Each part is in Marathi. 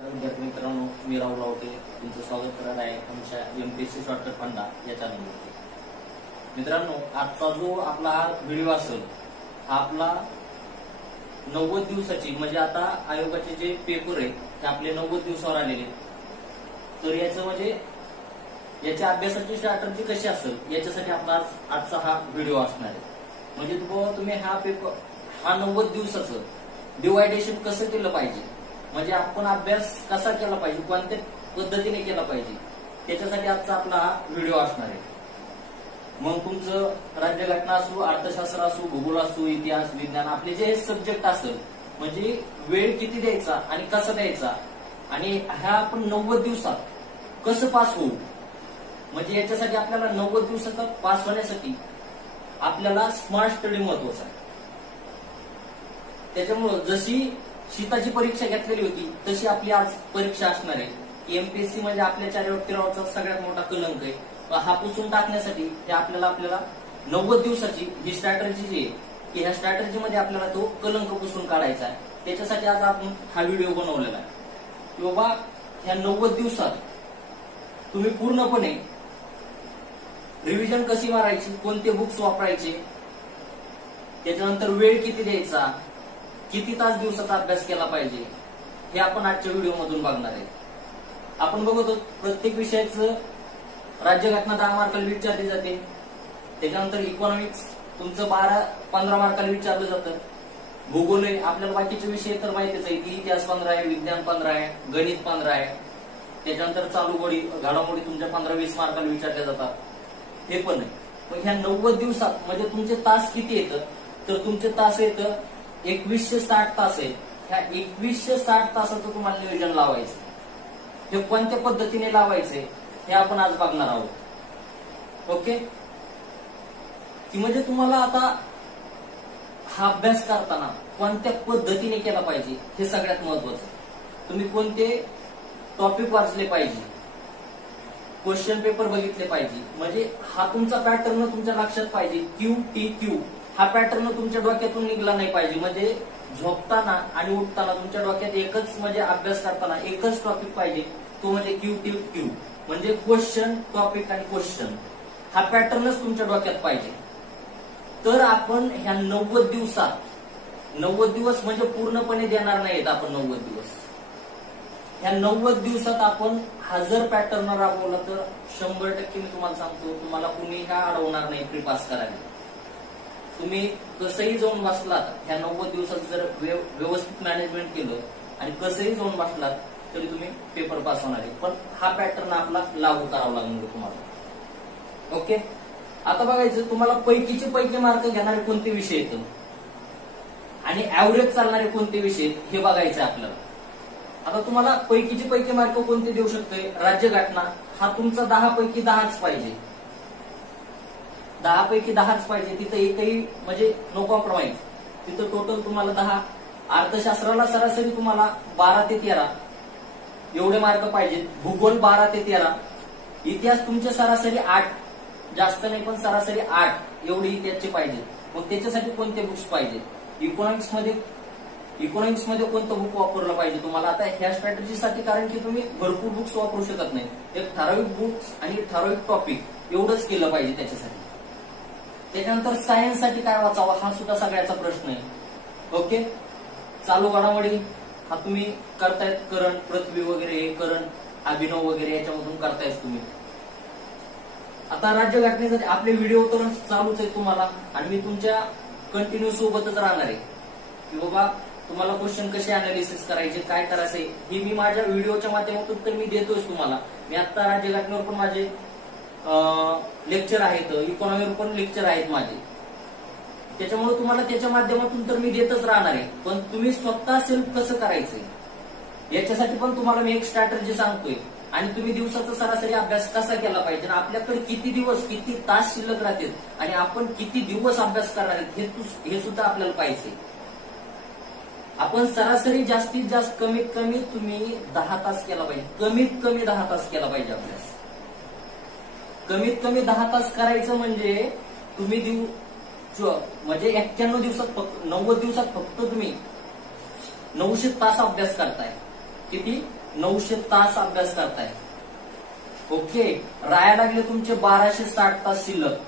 विद्यार्थी मित्रांनो, मी राहुल लावटे तुमचं स्वागत करत आहे आमच्या एमपीएससी शॉर्टकट फंडा या चॅनलवरती. मित्रांनो, आजचा जो आपला हा व्हिडिओ असेल हा आपला 90 दिवसाची म्हणजे आता आयोगाचे जे पेपर आहेत ते आपले 90 दिवसावर आलेले, तर याचं म्हणजे याच्या अभ्यासाची स्ट्रॅटर्जी कशी असेल याच्यासाठी आपला आजचा हा व्हिडिओ असणार आहे. म्हणजे तुम्ही हा पेपर 90 दिवसाचं डिवायडेशन कसं केलं पाहिजे, म्हणजे आपण अभ्यास कसा केला पाहिजे, कोणत्या पद्धतीने केला पाहिजे, त्याच्यासाठी आजचा आपला हा व्हिडिओ असणार आहे. मग तुमचं राज्यघटना असो, अर्थशास्त्र असो, भूगोल असो, इतिहास, विज्ञान, आपले जे सब्जेक्ट असेल म्हणजे वेळ किती द्यायचा आणि कसा द्यायचा आणि ह्या आपण 90 दिवसात कसं पास होऊ, म्हणजे याच्यासाठी आपल्याला 90 दिवसाचा पास होण्यासाठी आपल्याला स्मार्ट स्टडी महत्वाचा आहे. त्याच्यामुळं जशी शीताची परीक्षा घेतलेली होती तशी आपली आज परीक्षा असणार आहे. एमपीएससी म्हणजे आपल्या चारित्र्यावरचा सगळ्यात मोठा कलंक आहे. हा पुसून टाकण्यासाठी हे आपल्याला 90 दिवसाची ही स्ट्रॅटर्जी जी आहे की ह्या स्ट्रॅटर्जी मध्ये आपल्याला तो कलंक पुसून काढायचा आहे. त्याच्यासाठी आज आपण हा व्हिडिओ बनवलेला आहे की बाबा ह्या 90 दिवसात तुम्ही पूर्णपणे रिव्हिजन कशी मारायची, कोणते बुक्स वापरायचे, त्याच्यानंतर वेळ किती द्यायचा, किती तास दिवसाचा अभ्यास केला पाहिजे, हे आपण आजच्या व्हिडिओ मधून बघणार आहे. आपण बघतो प्रत्येक विषयाचं राज्यघटना 10 मार्काला विचारली जाते, त्याच्यानंतर इकॉनॉमिक्स तुमचं 12-15 मार्काला विचारलं जातं, भूगोल आहे, आपल्याला बाकीचे विषय तर माहितीच आहे की इतिहास 15 आहे, विज्ञान 15 आहे, गणित 15 आहे, त्याच्यानंतर चालू घडामोडी तुमच्या 15-20 मार्काला विचारल्या जातात, हे पण आहे. पण ह्या 90 दिवसात म्हणजे तुमचे तास किती येतं, तर तुमचे तास येतं 2160 तास आहे. ह्या 2160 तासाचं तुम्हाला नियोजन लावायचं. हे कोणत्या पद्धतीने लावायचे हे आपण आज बघणार आहोत. ओके, की म्हणजे तुम्हाला आता हा अभ्यास करताना कोणत्या पद्धतीने केला पाहिजे हे सगळ्यात महत्वाचं. तुम्ही कोणते टॉपिक वाचले पाहिजे, क्वेश्चन पेपर बघितले पाहिजे, म्हणजे हा तुमचा पॅटर्न तुमच्या लक्षात पाहिजे. QTQ हा पॅटर्न तुमच्या डोक्यातून निघला नाही पाहिजे. म्हणजे झोपताना आणि उठताना तुमच्या डोक्यात एकच म्हणजे अभ्यास करताना एकच टॉपिक पाहिजे, तो म्हणजे QTQ म्हणजे क्वेश्चन, टॉपिक आणि क्वेश्चन. हा पॅटर्नच तुमच्या डोक्यात पाहिजे. तर आपण ह्या 90 दिवसात, 90 दिवस म्हणजे पूर्णपणे देणार नाहीत आपण 90 दिवस. ह्या 90 दिवसात आपण हा जर पॅटर्न राबवला तर 100% मी तुम्हाला सांगतो तुम्हाला कुणी हा अडवणार नाही प्री पास करायला. तुम्ही कसंही जाऊन बसलात ह्या 90 दिवसात जर व्यवस्थित मॅनेजमेंट केलं आणि कसंही जाऊन बसलात तरी तुम्ही पेपर पास होणार आहे. पण हा पॅटर्न आपला लागू करावा लागणार तुम्हाला. ओके, आता बघायचं तुम्हाला पैकीचे पैकी मार्क घेणारे कोणते विषय आहेत आणि ऍव्हरेज चालणारे कोणते विषय आहेत हे बघायचं आपल्याला. आता तुम्हाला पैकीचे पैकी मार्क कोणते देऊ शकतोय, राज्यघटना हा तुमचा 10 पैकी 10च पाहिजे, 10 पैकी 10च पाहिजे. तिथं एकही म्हणजे नो कॉम्प्रोमाइज, तिथं टोटल तुम्हाला 10. अर्थशास्त्राला सरासरी तुम्हाला 12 ते 13 एवढे मार्क पाहिजेत. भूगोल 12 ते 13. इतिहास तुमचे सरासरी 8, जास्त नाही पण सरासरी 8 एवढे इतिहासचे पाहिजे. मग त्याच्यासाठी कोणते बुक्स पाहिजेत, इकॉनॉमिक्स मध्ये कोणतं बुक वापरलं पाहिजे तुम्हाला आता ह्या स्ट्रॅटेजीसाठी, कारण की तुम्ही भरपूर बुक्स वापरू शकत नाही. एक ठराविक बुक्स आणि ठराविक टॉपिक एवढंच केलं पाहिजे त्याच्यासाठी. त्याच्यानंतर सायन्स साठी काय वाचावं हा सुद्धा सगळ्याचा प्रश्न आहे. ओके, चालू घडामोडी हा तुम्ही करतायत, करंट, पृथ्वी वगैरे, करंट, अभिनव वगैरे याच्यामधून करतायत तुम्ही. आता राज्यघटनेसाठी आपले व्हिडिओ तर चालूच आहे तुम्हाला आणि मी तुमच्या कंटिन्यू सोबतच राहणार आहे की बाबा तुम्हाला क्वेश्चन कसे अनालिसिस करायचे, काय करायचंय हे मी माझ्या व्हिडिओच्या माध्यमातून तर मी देतोच तुम्हाला. मी आता राज्यघटनेवर पण माझे लेक्चर आहेत, इकॉनॉमीवर पण लेक्चर आहेत माझे, त्याच्यामुळे तुम्हाला त्याच्या माध्यमातून तर मी देतच राहणार आहे. पण तुम्ही स्वतः सेल्फ कसं करायचंय याच्यासाठी पण तुम्हाला मी एक स्ट्रॅटर्जी सांगतोय आणि तुम्ही दिवसाचा सरासरी अभ्यास कसा केला पाहिजे, आपल्याकडे किती दिवस किती तास शिल्लक राहतील आणि आपण किती दिवस अभ्यास करणार आहेत हे सुद्धा आपल्याला पाहिजे. आपण सरासरी जास्तीत जास्त कमीत कमी तुम्ही 10 तास केला पाहिजे, कमीत कमी 10 तास केला पाहिजे अभ्यास. कमीत कमी 10 तास करायचं म्हणजे तुम्ही म्हणजे 91 दिवसात फक्त 90 दिवसात फक्त तुम्ही 900 तास अभ्यास करताय. किती? 900 तास अभ्यास करताय. ओके, राहायला लागले तुमचे 1260 तास शिल्लक.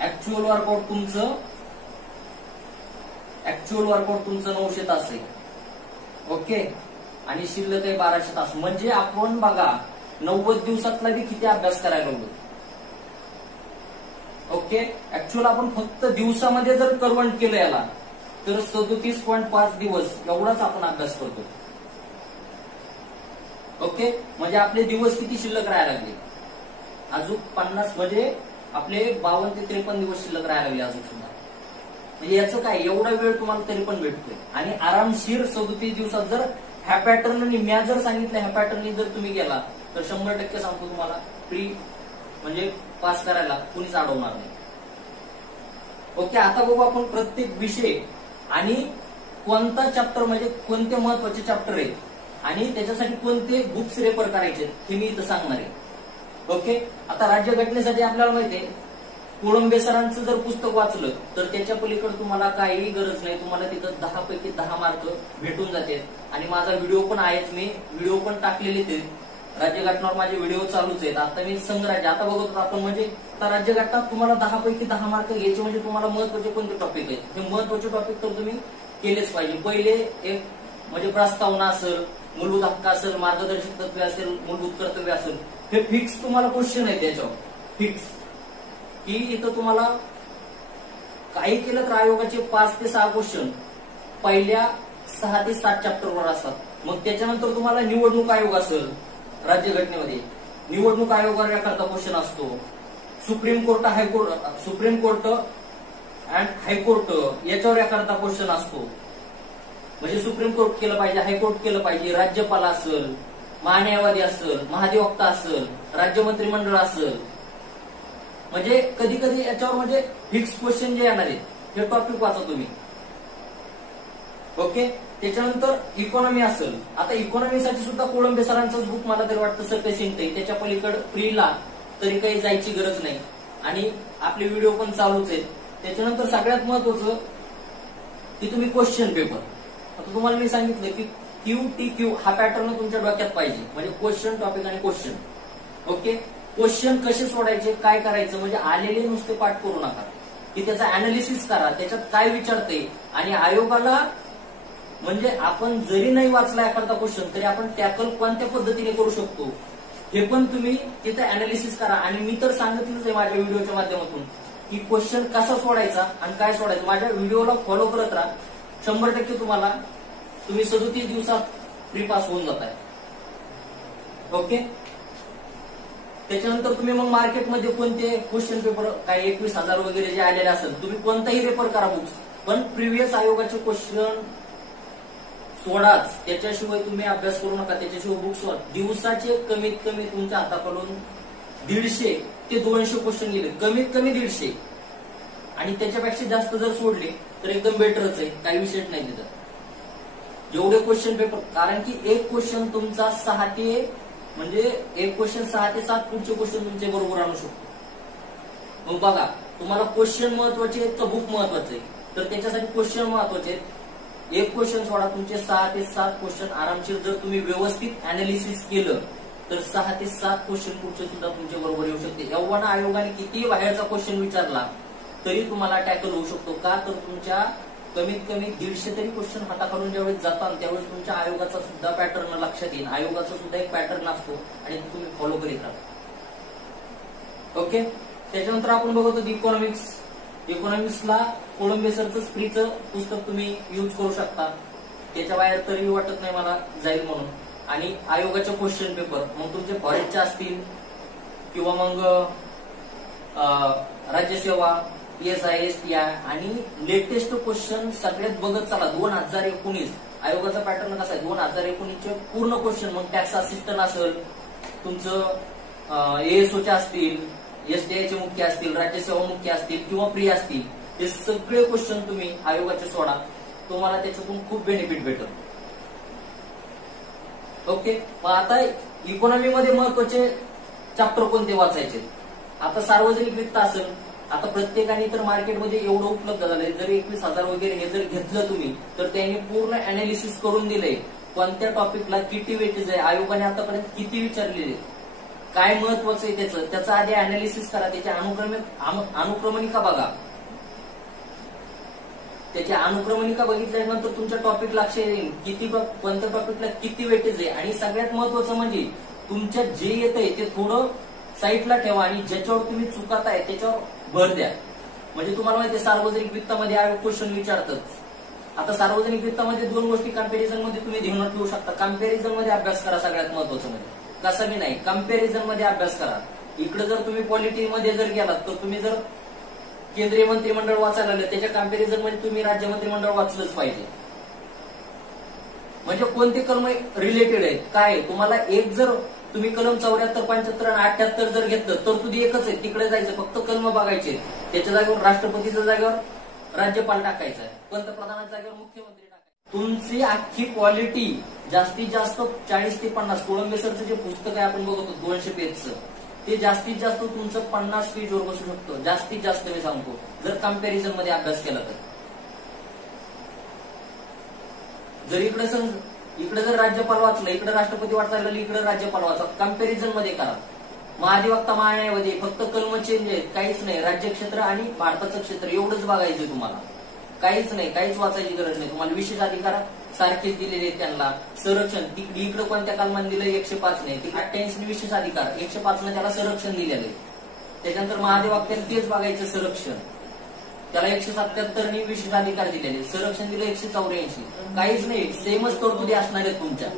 ऍक्च्युअल वर्कआउट तुमचं 900 तास आहे. ओके, आणि शिल्लक आहे 1200 तास. म्हणजे आपण बघा 90 दिवसातला बी किती अभ्यास करायला लागलो. ओके, ऍक्च्युअल आपण फक्त दिवसामध्ये जर करवंट केलं याला तर 37.5 दिवस एवढाच आपण अभ्यास करतो. ओके, म्हणजे आपले दिवस किती शिल्लक राहायला लागले, अजून 50 म्हणजे आपले 52 ते 53 दिवस शिल्लक राहायला लागले अजून सुद्धा. म्हणजे याचं काय, एवढा वेळ तुम्हाला तरी पण भेटतोय. आणि आरामशीर 37 दिवसात जर ह्या पॅटर्ननी मी जर सांगितलं, ह्या पॅटर्ननी जर तुम्ही गेला तर 100% सांगतो तुम्हाला प्री म्हणजे पास करायला कुणीच अडवणार नाही. ओके, आता बघू आपण प्रत्येक विषय आणि कोणता चॅप्टर म्हणजे कोणते महत्वाचे चॅप्टर आहेत आणि त्याच्यासाठी कोणते बुक्स रेफर करायचे हे मी इथं सांगणार आहे. ओके, आता राज्यघटनेसाठी आपल्याला माहितीये कोळंबे सरांचं जर पुस्तक वाचलं तर त्याच्या पलीकडे तुम्हाला काही गरज नाही. तुम्हाला तिथं 10 पैकी 10 मार्क भेटून जाते. आणि माझा व्हिडिओ पण आहेच, मी व्हिडिओ पण टाकलेले ते राज्यघटनावर माझे व्हिडिओ चालूच आहेत. आता मी संघराज्य आता बघतो आपण म्हणजे आता राज्यघटनात तुम्हाला 10 पैकी 10 मार्क घ्यायचे म्हणजे तुम्हाला महत्वाचे कोणते टॉपिक आहेत, हे महत्वाचे टॉपिक तर तुम्ही केलेच पाहिजे. पहिले एक म्हणजे प्रस्तावना असेल, मूलभूत हक्क असेल, मार्गदर्शक तत्वे असेल, मूलभूत कर्तव्य असेल, हे फिक्स तुम्हाला क्वेश्चन आहे त्याच्यावर फिक्स. की इथं तुम्हाला काही केलं तर आयोगाचे 5 ते 6 क्वेश्चन पहिल्या 6 ते 7 चॅप्टरवर असतात. मग त्याच्यानंतर तुम्हाला निवडणूक आयोग असेल, राज्यघटनेमध्ये निवडणूक आयोगावर याकरता क्वेश्चन असतो. सुप्रीम कोर्ट अँड हायकोर्ट याच्यावर याकरता क्वेश्चन असतो. म्हणजे सुप्रीम कोर्ट केलं पाहिजे, हायकोर्ट केलं पाहिजे, राज्यपाल असेल, महान्यायवादी असेल, महाधिवक्ता असेल, राज्य मंत्रिमंडळ असेल. म्हणजे कधी कधी याच्यावर म्हणजे फिक्स क्वेश्चन जे येणार आहेत हे टॉपिक वाचा तुम्ही. ओके, त्याच्यानंतर इकॉनॉमी असेल. आता इकॉनॉमीसाठी सुद्धा कोळंबे सरांचंच बुक मला तरी वाटतं सफिशियंट आहे. त्याच्या पलीकडे प्रीला तरी काही जायची गरज नाही आणि आपले व्हिडिओ पण चालूच आहेत. त्याच्यानंतर सगळ्यात महत्वाचं की तुम्ही क्वेश्चन पेपर. आता तुम्हाला मी सांगितलं की QTQ हा पॅटर्न तुमच्या डोक्यात पाहिजे. म्हणजे क्वेश्चन, टॉपिक आणि क्वेश्चन. ओके, क्वेश्चन कसे सोडायचे, काय करायचं, म्हणजे आलेले नुसते पाठ करू नका, की त्याचा अनालिसिस करा, त्याच्यात काय विचारते. आणि आयोगाला म्हणजे आपण जरी नाही वाचला एखादा क्वेश्चन तरी आपण टॅकल कोणत्या पद्धतीने करू शकतो हे पण तुम्ही तिथे अनालिसिस करा. आणि मी तर सांगितलंच आहे माझ्या व्हिडिओच्या माध्यमातून की क्वेश्चन कसा सोडायचा आणि काय सोडायचं. माझ्या व्हिडिओला फॉलो करत राहा, 100% तुम्ही 37 दिवसात फ्री पास होऊन जाताय. ओके, त्याच्यानंतर तुम्ही मग मार्केटमध्ये कोणते क्वेश्चन पेपर काय 21,000 वगैरे जे आलेले असेल तुम्ही कोणताही रेफर करा बुक्स, पण प्रिव्हियस आयोगाचे क्वेश्चन सोडाच. त्याच्याशिवाय तुम्ही अभ्यास करू नका, त्याच्याशिवाय बुक्स सोडा. दिवसाचे कमीत कमी तुमच्या हाताकडून 150 ते 200 क्वेश्चन गेले, कमीत कमी 150. आणि त्याच्यापेक्षा जास्त जर सोडले तर एकदम बेटरच आहे, काही विषयच नाही तिथं. जेवढे क्वेश्चन पेपर, कारण की एक क्वेश्चन तुमचा 6 ते म्हणजे एक क्वेश्चन 6 ते 7 पुढचे क्वेश्चन तुमचे बरोबर आणू शकतो. मग बघा तुम्हाला क्वेश्चन महत्वाचे आहेत का बुक महत्वाचे आहे, तर त्याच्यासाठी क्वेश्चन महत्वाचे आहेत. एक क्वेश्चन सोडा, तुमचे 6 ते 7 क्वेश्चन आरामशीर जर तुम्ही व्यवस्थित अनालिसिस केलं तर 6 ते 7 क्वेश्चन पुढचे सुद्धा तुमच्या बरोबर येऊ शकते. एवढा आयोगाने किती बाहेरचा क्वेश्चन विचारला तरी तुम्हाला टॅकल होऊ शकतो. का तर तुमच्या कमीत कमी 150 तरी क्वेश्चन हाताखालून ज्यावेळेस जातात त्यावेळेस तुमच्या आयोगाचा सुद्धा पॅटर्न लक्षात येईल. आयोगाचा सुद्धा एक पॅटर्न असतो आणि तो तुम्ही फॉलो करीत राहा. ओके, त्याच्यानंतर आपण बघतो इकॉनॉमिक्स. इकॉनॉमिक्सला कोळंबे सरचं फ्रीचं पुस्तक तुम्ही युज करू शकता. त्याच्या बाहेर तरी वाटत नाही मला जाईल म्हणून. आणि आयोगाचे क्वेश्चन पेपर मग तुमचे फॉरेस्टचे असतील किंवा मग राज्यसेवा, PSI, STI आणि लेटेस्ट क्वेश्चन सगळ्यात बघत चला. 2019 आयोगाचा पॅटर्न कसा आहे, 2019चे पूर्ण क्वेश्चन. मग टॅक्स असिस्टंट असेल तुमचं, ASOचे असतील, STI चे मुख्य असतील, राज्यसेवा मुख्य असतील किंवा प्री असतील, हे सगळे क्वेश्चन तुम्ही आयोगाचे सोडा. तुम्हाला त्याच्यातून खूप बेनिफिट भेटेल. ओके, मग आता इकॉनॉमी मध्ये महत्वाचे चॅप्टर कोणते वाचायचे. आता सार्वजनिक वित्त असेल आता प्रत्येकाने तर मार्केटमध्ये एवढं उपलब्ध झालंय, जर 21,000 वगैरे हे जर घेतलं तुम्ही तर त्यांनी पूर्ण अनालिसिस करून दिलंय कोणत्या टॉपिकला किती वेटेज आहे, आयोगाने आतापर्यंत किती विचारलेले, काय महत्वाचं आहे त्याचं आधी अनालिसिस करा, त्याची अनुक्रमणिका बघा. त्याची अनुक्रमणिका बघितल्यानंतर तुमच्या टॉपिक लक्षात येईल किती कोणत्या टॉपिकला किती वेटेज आहे. आणि सगळ्यात महत्वाचं म्हणजे तुमच्या जे येत आहे ते थोडं साईडला ठेवा आणि ज्याच्यावर तुम्ही चुकत आहे त्याच्यावर भर द्या. म्हणजे तुम्हाला माहिती आहे सार्वजनिक वित्तामध्ये आयोग क्वेश्चन विचारतात. आता सार्वजनिक वित्तामध्ये दोन गोष्टी कंपॅरिझन मध्ये तुम्ही ध्यानात ठेवू शकता. कंपॅरिझन मध्ये अभ्यास करा, सगळ्यात महत्वाचं म्हणजे कसं बी नाही, कंपॅरिझन मध्ये अभ्यास करा. इकडे जर तुम्ही पॉलिटी मध्ये जर गेलात तर तुम्ही जर केंद्रीय मंत्रिमंडळ वाचायला लागलं त्याच्या कंपॅरिझन मध्ये तुम्ही राज्य मंत्रिमंडळ वाचलंच पाहिजे. म्हणजे कोणते कलम रिलेटेड आहेत काय, तुम्हाला एक जर तुम्ही कलम 74, 75 आणि 78 जर घेतलं तरतुदी एकच आहे, तिकडे जायचं फक्त कलम बघायचे. त्याच्या जागेवर राष्ट्रपतीच्या जागेवर राज्यपाल टाकायचं आहे, पंतप्रधानाच्या जागेवर मुख्यमंत्री टाकायचं. तुमची अख्खी क्वालिटी जास्तीत जास्त 40 ते 50. कोळंबे सरचं जे पुस्तक आहे आपण बघतो 200 पेजचं, ते जास्तीत जास्त तुमचं 50 पेजवर बसू शकतं. जास्तीत जास्त मी सांगतो जर कंपॅरिझन मध्ये अभ्यास केला तर. जर इकडे जर राज्यपाल वाचलं, इकडे राष्ट्रपती वाचायला, इकडे राज्यपाल वाचा, कंपॅरिझन मध्ये करा. महाधिवक्ता महान्यायवादी फक्त कलम चेंज आहेत, काहीच नाही. राज्य क्षेत्र आणि भारताचं क्षेत्र एवढंच बघायचंय तुम्हाला, काहीच नाही, काहीच वाचायची गरज नाही. तुम्हाला विशेष अधिकार सारखेच दिलेले आहेत त्यांना. संरक्षण इकडे कोणत्या कलमाने दिलं 105 नाही, 88 विशेष अधिकार, 105 ने त्याला संरक्षण दिलेलं आहे. त्याच्यानंतर महाधिवक्त्याने तेच बघायचं संरक्षण, त्याला 177 ने विशेष अधिकार दिलेले, संरक्षण दिलं 184. काहीच नाही, सेमच तरतुदी असणार आहेत तुमच्या.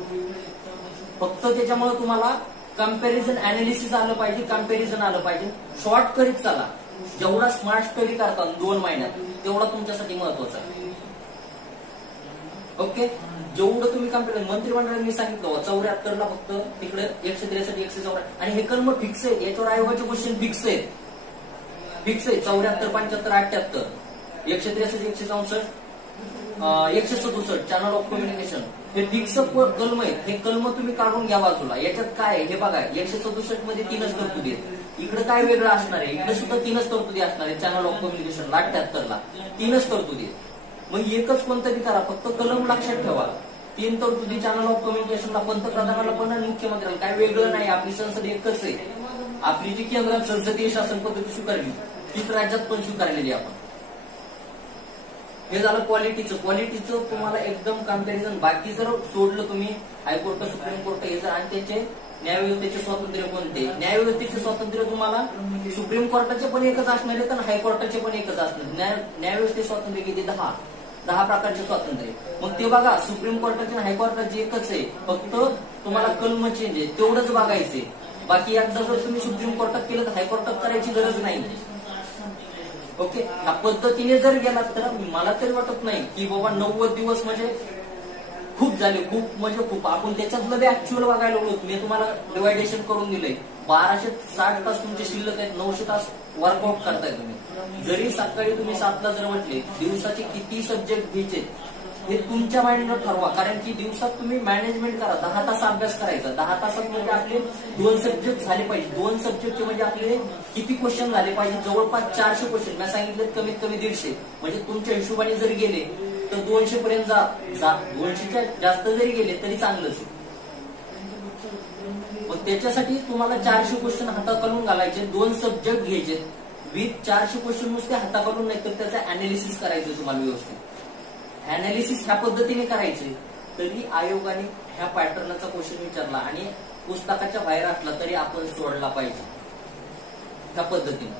फक्त त्याच्यामुळे तुम्हाला कंपॅरिझन अनालिसिस आलं पाहिजे, कंपॅरिझन आलं पाहिजे. शॉर्ट करीत चला, जेवढा स्मार्ट स्टडी करता 2 महिन्यात तेवढा तुमच्यासाठी महत्वाचा आहे. ओके, जेवढं तुम्ही कंपॅरिझन मंत्रिमंडळाने मी सांगितलं 74 ला फक्त तिकडे 163, 184 आणि हे कलम फिक्स आहे. याच्यावर आयोगाचे क्वेश्चन फिक्स आहेत, फिक्स आहे. 74, 75, 78, 163, 164, 167 चॅनल ऑफ कम्युनिकेशन हे फिक्स कलम आहेत. हे कलम तुम्ही काढून घ्या बाजूला. याच्यात काय आहे हे बघा, 167 मध्ये 3च तरतुदी आहेत. इकडे काय वेगळं असणार आहे, इकडे सुद्धा 3च तरतुदी असणार आहे. चॅनल ऑफ कम्युनिकेशनला 78 ला 3च तरतुदी आहेत. मग एकच कोणतं बी करा, फक्त कलम लक्षात ठेवा. 3 तरतुदी चॅनल ऑफ कम्युनिकेशनला, पंतप्रधानाला पण आणि मुख्यमंत्र्याला. काय वेगळं नाही, आपली संसद एकच आहे. आपली जी केंद्रात संसदीय शासन पद्धती स्वीकारली तीच राज्यात पण स्वीकारलेली आपण. हे झालं क्वालिटीचं तुम्हाला एकदम कंपॅरिझन. बाकी जर सोडलं तुम्ही हायकोर्ट, सुप्रीम कोर्ट हे जर, आणि त्याचे न्यायव्यवस्थेचे स्वातंत्र्य कोणते, न्यायव्यवस्थेचे स्वातंत्र्य तुम्हाला सुप्रीम कोर्टाचे पण एकच असणार आहेत आणि हायकोर्टाचे पण एकच असणार. न्यायव्यवस्थेचे स्वातंत्र्य किती 10 प्रकारचे स्वातंत्र्य. मग ते बघा, सुप्रीम कोर्टाचे आणि हायकोर्टाचे एकच आहे, फक्त तुम्हाला कलम चेंज आहे तेवढंच बघायचे. बाकी एकदा जर तुम्ही सुप्रीम कोर्टात केलं तर हायकोर्टात करायची गरज नाही. ओके, ह्या पद्धतीने जर गेलात तर मला तरी वाटत नाही की बाबा 90 दिवस म्हणजे खूप झाले, खूप म्हणजे खूप. आपण त्याच्यातलं बी ऍक्च्युअल बघायला लागलो. मी तुम्हाला डिवायडेशन करून दिलंय. 1260 तास तुमचे शिल्लक आहेत, 900 तास वर्कआउट करताय तुम्ही. जरी सकाळी तुम्ही 7 ला जर म्हटले, दिवसाचे किती सब्जेक्ट घ्यायचे हे तुमच्या माइंडनं ठरवा. कारण की दिवसात तुम्ही मॅनेजमेंट करा. 10 तास अभ्यास करायचा. 10 तासात म्हणजे आपले 2 सब्जेक्ट झाले पाहिजे. 2 सब्जेक्टचे म्हणजे आपले किती क्वेश्चन झाले पाहिजे, जवळपास 400 क्वेश्चन. मी सांगितलं कमीत कमी 150. म्हणजे तुमच्या हिशोबाने जरी गेले तर 200 पर्यंत जा. 200च्या जास्त जरी गेले तरी चांगलंच. मग त्याच्यासाठी तुम्हाला 400 क्वेश्चन हाताखालून घालायचे, 2 सब्जेक्ट घ्यायचे विथ 400 क्वेश्चन नुसते हाताखालून, नाही तर त्याचं अनालिसिस करायचं तुम्हाला व्यवस्थित. अनालिसिस ह्या पद्धतीने करायचे. तरी आयोगाने ह्या पॅटर्नचा क्वेश्चन विचारला आणि पुस्तकाच्या बाहेर असला तरी आपण सोडला पाहिजे ह्या पद्धतीने.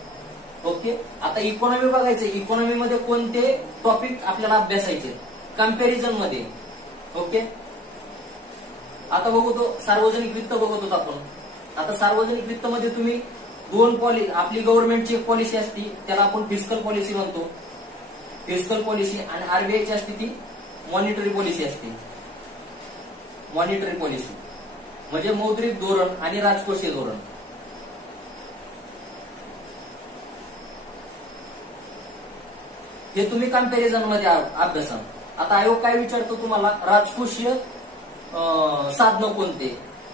ओके, आता इकॉनॉमी बघायचं. इकॉनॉमी मध्ये कोणते टॉपिक आपल्याला अभ्यासायचे कंपॅरिझन मध्ये. ओके, आता बघतो सार्वजनिक वित्त बघतो आपण. आता सार्वजनिक वित्त मध्ये तुम्ही 2 पॉलिसी, आपली गव्हर्नमेंटची एक पॉलिसी असती त्याला आपण फिस्कल पॉलिसी म्हणतो, फिस्कल पॉलिसी. आणि आरबीआयची असते ती मॉनिटरी पॉलिसी असते. मॉनिटरी पॉलिसी म्हणजे मौद्रिक धोरण आणि राजकोषीय धोरण. हे तुम्ही कंपॅरिझन मध्ये अभ्यासा. आता आयोग काय विचारतो तुम्हाला, राजकोषीय साधनं कोणते.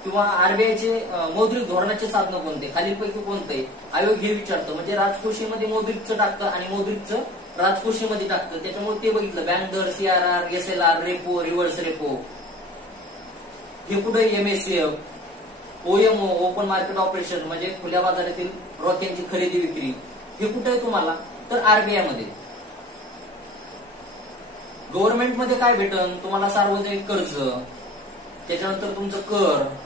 किंवा आरबीआयचे मौद्रिक धोरणाचे साधनं कोणते, खालीलपैकी कोणते आयोग हे विचारतं. म्हणजे राजकोषीमध्ये मौद्रिकचं टाकतं आणि मौद्रिकचं राजकोषीमध्ये टाकतं. त्याच्यामुळे ते बघितलं, बँक दर, CRR, SLR, repo, reverse repo. हे कुठे MACF, OMO, open market operation म्हणजे खुल्या बाजारातील रोख्यांची खरेदी विक्री, हे कुठे आहे तुम्हाला, तर आरबीआय मध्ये. गव्हर्नमेंटमध्ये काय भेटन तुम्हाला, सार्वजनिक कर्ज, त्याच्यानंतर तुमचं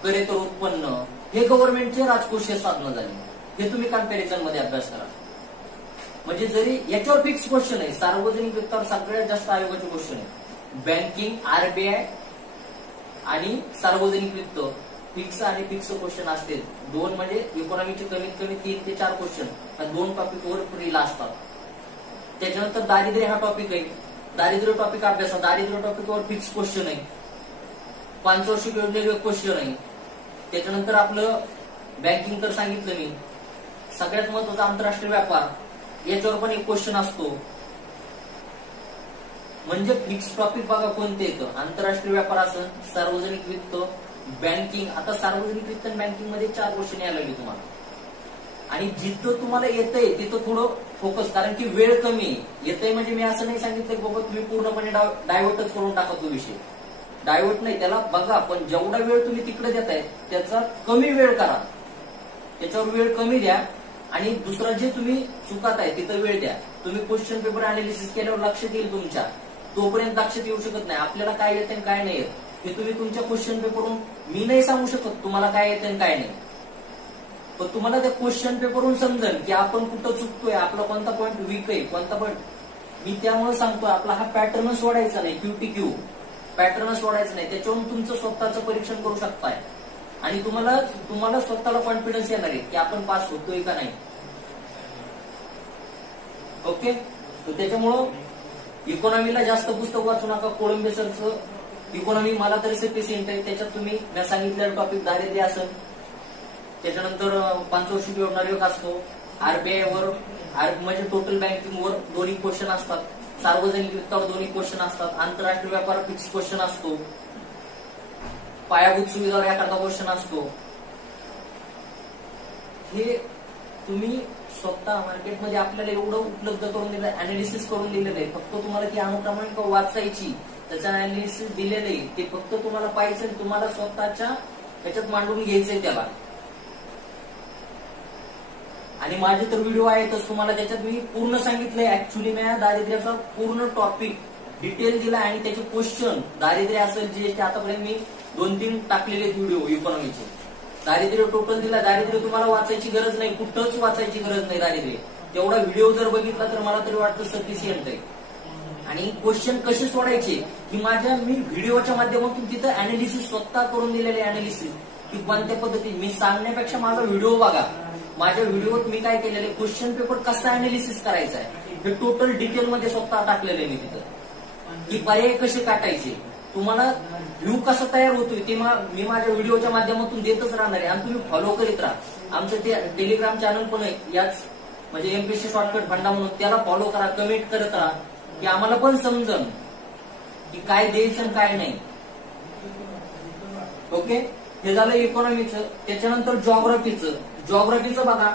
करेतर उत्पन्न, हे गव्हर्नमेंटचे राजकोषीय साधनं झाली. हे तुम्ही कंपॅरिझन मध्ये अभ्यास करा. म्हणजे जरी याच्यावर फिक्स क्वेश्चन आहे, सार्वजनिक वित्तावर सगळ्यात जास्त आयोगाचे क्वेश्चन आहे. बँकिंग, आरबीआय आणि सार्वजनिक वित्त, फिक्स आणि फिक्स क्वेश्चन असते. दोन म्हणजे इकॉनॉमीचे कमीत कमी 3 ते 4 क्वेश्चन 2 टॉपिकवर फ्रीला असतात. त्याच्यानंतर दारिद्र्य हा टॉपिक आहे. दारिद्र्य टॉपिक अभ्यासा. दारिद्र्य टॉपिकवर फिक्स क्वेश्चन आहे, 5 वर्षिक योजनेवर क्वेश्चन आहे. त्याच्यानंतर आपलं बँकिंग तर सांगितलं मी. सगळ्यात महत्वाचा आंतरराष्ट्रीय व्यापार, याच्यावर पण एक क्वेश्चन असतो. म्हणजे फिक्स टॉपिक बघा कोणते येतं, आंतरराष्ट्रीय व्यापार असेल, सार्वजनिक वित्त, बँकिंग. आता सार्वजनिक वित्त आणि बँकिंग मध्ये 4 क्वेश्चन यायला लागले तुम्हाला. आणि जिथं तुम्हाला येतंय तिथं थोडं फोकस, कारण की वेळ कमी येतंय. म्हणजे मी असं नाही सांगितलं की बाबा तुम्ही पूर्णपणे डायव्हर्टच करून टाका तो विषय. डायव्हर्ट नाही, त्याला बघा, पण जेवढा वेळ तुम्ही तिकडे देताय त्याचा कमी वेळ करा, त्याच्यावर वेळ कमी द्या. आणि दुसरं जे तुम्ही चुकात आहे तिथं वेळ द्या. तुम्ही क्वेश्चन पेपर अनालिसिस केल्यावर लक्षात येईल तुमच्या, तोपर्यंत लक्षात येऊ शकत नाही. आपल्याला काय येतं आणि काय नाही येत हे तुम्ही तुमच्या क्वेश्चन पेपरवरून, मी नाही सांगू शकत तुम्हाला काय येतं आणि काय नाही, पण तुम्हाला त्या क्वेश्चन पेपरवरून समजेल की आपण कुठं चुकतोय, आपला कोणता पॉईंट वीक आहे, कोणता पॉईंट. मी त्यामुळे सांगतोय आपला हा पॅटर्न सोडायचा नाही, QTQ पॅटर्न सोडायचं नाही. त्याच्यावरून तुमचं स्वतःचं परीक्षण करू शकताय आणि तुम्हाला स्वतःला कॉन्फिडन्स येणार आहे की आपण पास होतोय का नाही. ओके, तर त्याच्यामुळं इकॉनॉमीला जास्त पुस्तक वाचू नका. कोळंबे सरचं इकॉनॉमी मला तरी सफिशियंट आहे. त्याच्यात तुम्ही मी सांगितलेलं टॉपिक दारिद्र्य असेल, त्याच्यानंतर 5 वर्षिक योजना असतो, आरबीआय वर म्हणजे टोटल बँकिंग वर 2 क्वेश्चन असतात, सार्वजनिक वित्तावर 2 क्वेश्चन असतात, आंतरराष्ट्रीय व्यापार फिक्स क्वेश्चन असतो, पायाभूत सुविधावर एखादा क्वेश्चन असतो. हे तुम्ही स्वतः मार्केटमध्ये आपल्याला एवढं उपलब्ध करून दिलं, अनालिसिस करून दिलेलं आहे. फक्त तुम्हाला ती अनुक्रमांक वाचायची, त्याचं अनालिसिस दिलेलं आहे, ते फक्त तुम्हाला पाहिजे, तुम्हाला स्वतःच्या त्याच्यात मांडून घ्यायचंय त्याला. आणि माझे तर व्हिडिओ आहेतच, तुम्हाला त्याच्यात मी पूर्ण सांगितलंय. ऍक्च्युली मी दारिद्र्याचा पूर्ण टॉपिक डिटेल दिला आणि त्याचे क्वेश्चन, दारिद्र्य असेल, जीएसटी, आतापर्यंत मी 2-3 टाकलेले व्हिडिओ इकॉनॉमीचे. दारिद्र्य टोटल दिला. दारिद्र्य तुम्हाला वाचायची गरज नाही, कुठंच वाचायची गरज नाही दारिद्र्य. तेवढा व्हिडिओ जर बघितला तर मला तरी वाटतं सफिशियंट आहे. आणि क्वेश्चन कसे सोडायचे की माझ्या मी व्हिडिओच्या माध्यमातून तिथं अनालिसिस स्वतः करून दिलेले अनालिसिस की कोणत्या पद्धतीने, मी सांगण्यापेक्षा माझा व्हिडिओ बघा. माझ्या व्हिडिओत मी काय केलेलं आहे, क्वेश्चन पेपर कसा अनालिसिस करायचा आहे हे टोटल डिटेलमध्ये स्वतः टाकलेलं आहे मी तिथं, की पर्याय कसे काटायचे, तुम्हाला व्ह्यू कसा तयार होतोय ते मी माझ्या व्हिडिओच्या माध्यमातून देतच राहणार आहे. आणि तुम्ही फॉलो करीत राहा. आमचं ते टेलिग्राम चॅनल पण आहे, याच म्हणजे MPSC शॉर्टकट फंडा म्हणून, त्याला फॉलो करा, कमेंट करत राहा की आम्हाला पण समजन की काय द्यायचं आणि काय नाही. ओके, हे झालं इकॉनॉमीचं. त्याच्यानंतर जॉग्राफीचं बघा,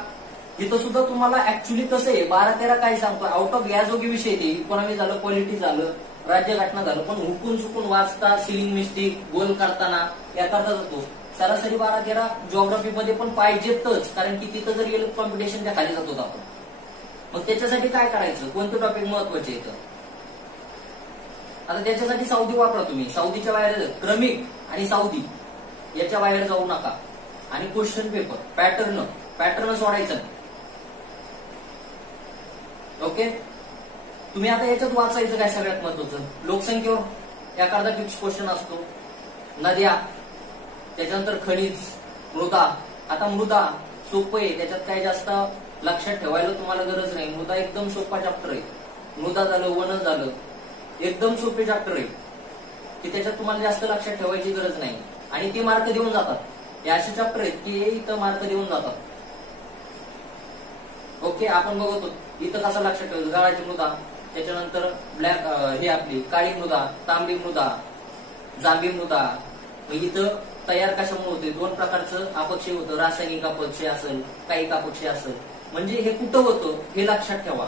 इथं सुद्धा तुम्हाला ऍक्च्युली कसं आहे 12-13 काय सांगतो, आउट ऑफ याजोगी विषय ते. इकॉनॉमी झालं, पॉलिटी झालं, राज्यघटना झालं, पण हुकून चुकून वाचता, सिलिंग मिस्टेक, गोल करताना याकरता जातो. सरासरी 12-13 जॉग्राफी मध्ये पण पाहिजेतच, कारण की तिथं जर गेलं कॉम्पिटिशनच्या खाली जातो आपण. मग त्याच्यासाठी काय करायचं, कोणतं टॉपिक महत्वाचे येतं. आता त्याच्यासाठी सौदी वापरा तुम्ही. सौदीच्या बाहेर क्रमिक आणि सौदी याच्या बाहेर जाऊ नका. आणि क्वेश्चन पेपर पॅटर्न सोडायचं. ओके, तुम्ही आता याच्यात वाचायचं काय सगळ्यात महत्वाचं, लोकसंख्येवर एखादा फिक्स क्वेश्चन असतो, नद्या, त्याच्यानंतर खनिज, मृदा. आता मृदा सोपं आहे, त्याच्यात काही जास्त लक्षात ठेवायला तुम्हाला गरज नाही. मृदा एकदम सोपा चॅप्टर आहे. मृदा झालं, वन झालं, एकदम सोपे चॅप्टर आहे की त्याच्यात तुम्हाला जास्त लक्षात ठेवायची गरज नाही. आणि ते मार्क देऊन जातात. हे असे चॅप्टर आहेत की इथं मार्क देऊन जातात. ओके, आपण बघतो इथं कसं लक्षात ठेवायचं, गाळाची मृदा, त्याच्यानंतर ब्लॅक हे आपली काळी मृदा, तांबडी मृदा, जांभी मृदा. मग इथं तयार कशामुळे होते, दोन प्रकारचं अपक्षय होतं, रासायनिक अपक्षय असेल, कायिक अपक्षय असेल. म्हणजे हे कुठं होतं हे लक्षात ठेवा.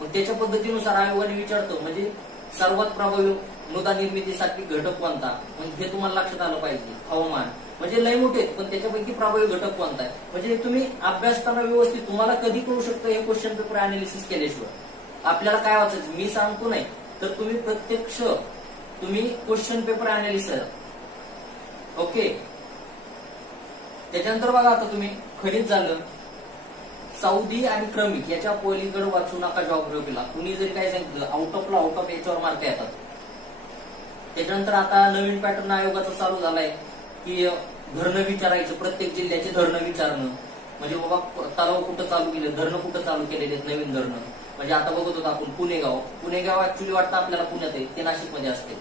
मग त्याच्या पद्धतीनुसार आयोगाने विचारतो म्हणजे सर्वात प्रभावी मृदा निर्मितीसाठी घटक कोणता, म्हणजे हे तुम्हाला लक्षात आलं पाहिजे. हवामान म्हणजे लय मोठे पण त्याच्यापैकी प्रभावी घटक कोणता आहे, म्हणजे तुम्ही अभ्यासताना व्यवस्थित तुम्हाला कधी कळू शकतं हे क्वेश्चन पेपर अनालिसिस केल्याशिवाय. आपल्याला काय वाचायचं मी सांगतो नाही, तर तुम्ही प्रत्यक्ष तुम्ही क्वेश्चन पेपर अनालिसिस. ओके. त्याच्यानंतर बघा आता तुम्ही खनिज झालं, सौदी आणि क्रमिक याच्या पलीकडे वाचू नका जॉग्राफीला. कुणी जरी काय सांगितलं आउट ऑफ याच्यावर मार्क येतात. त्याच्यानंतर आता नवीन पॅटर्न आयोगाचा चालू झालाय की धरणं विचारायचं, प्रत्येक जिल्ह्याचे धरणं विचारणं. म्हणजे बाबा तलाव कुठं चालू केले, धरणं कुठं चालू केलेले आहेत, नवीन धरणं. म्हणजे आता बघत होतो आपण पुणेगाव ऍक्च्युली वाटतं आपल्याला पुण्यात आहे, ते नाशिकमध्ये असते.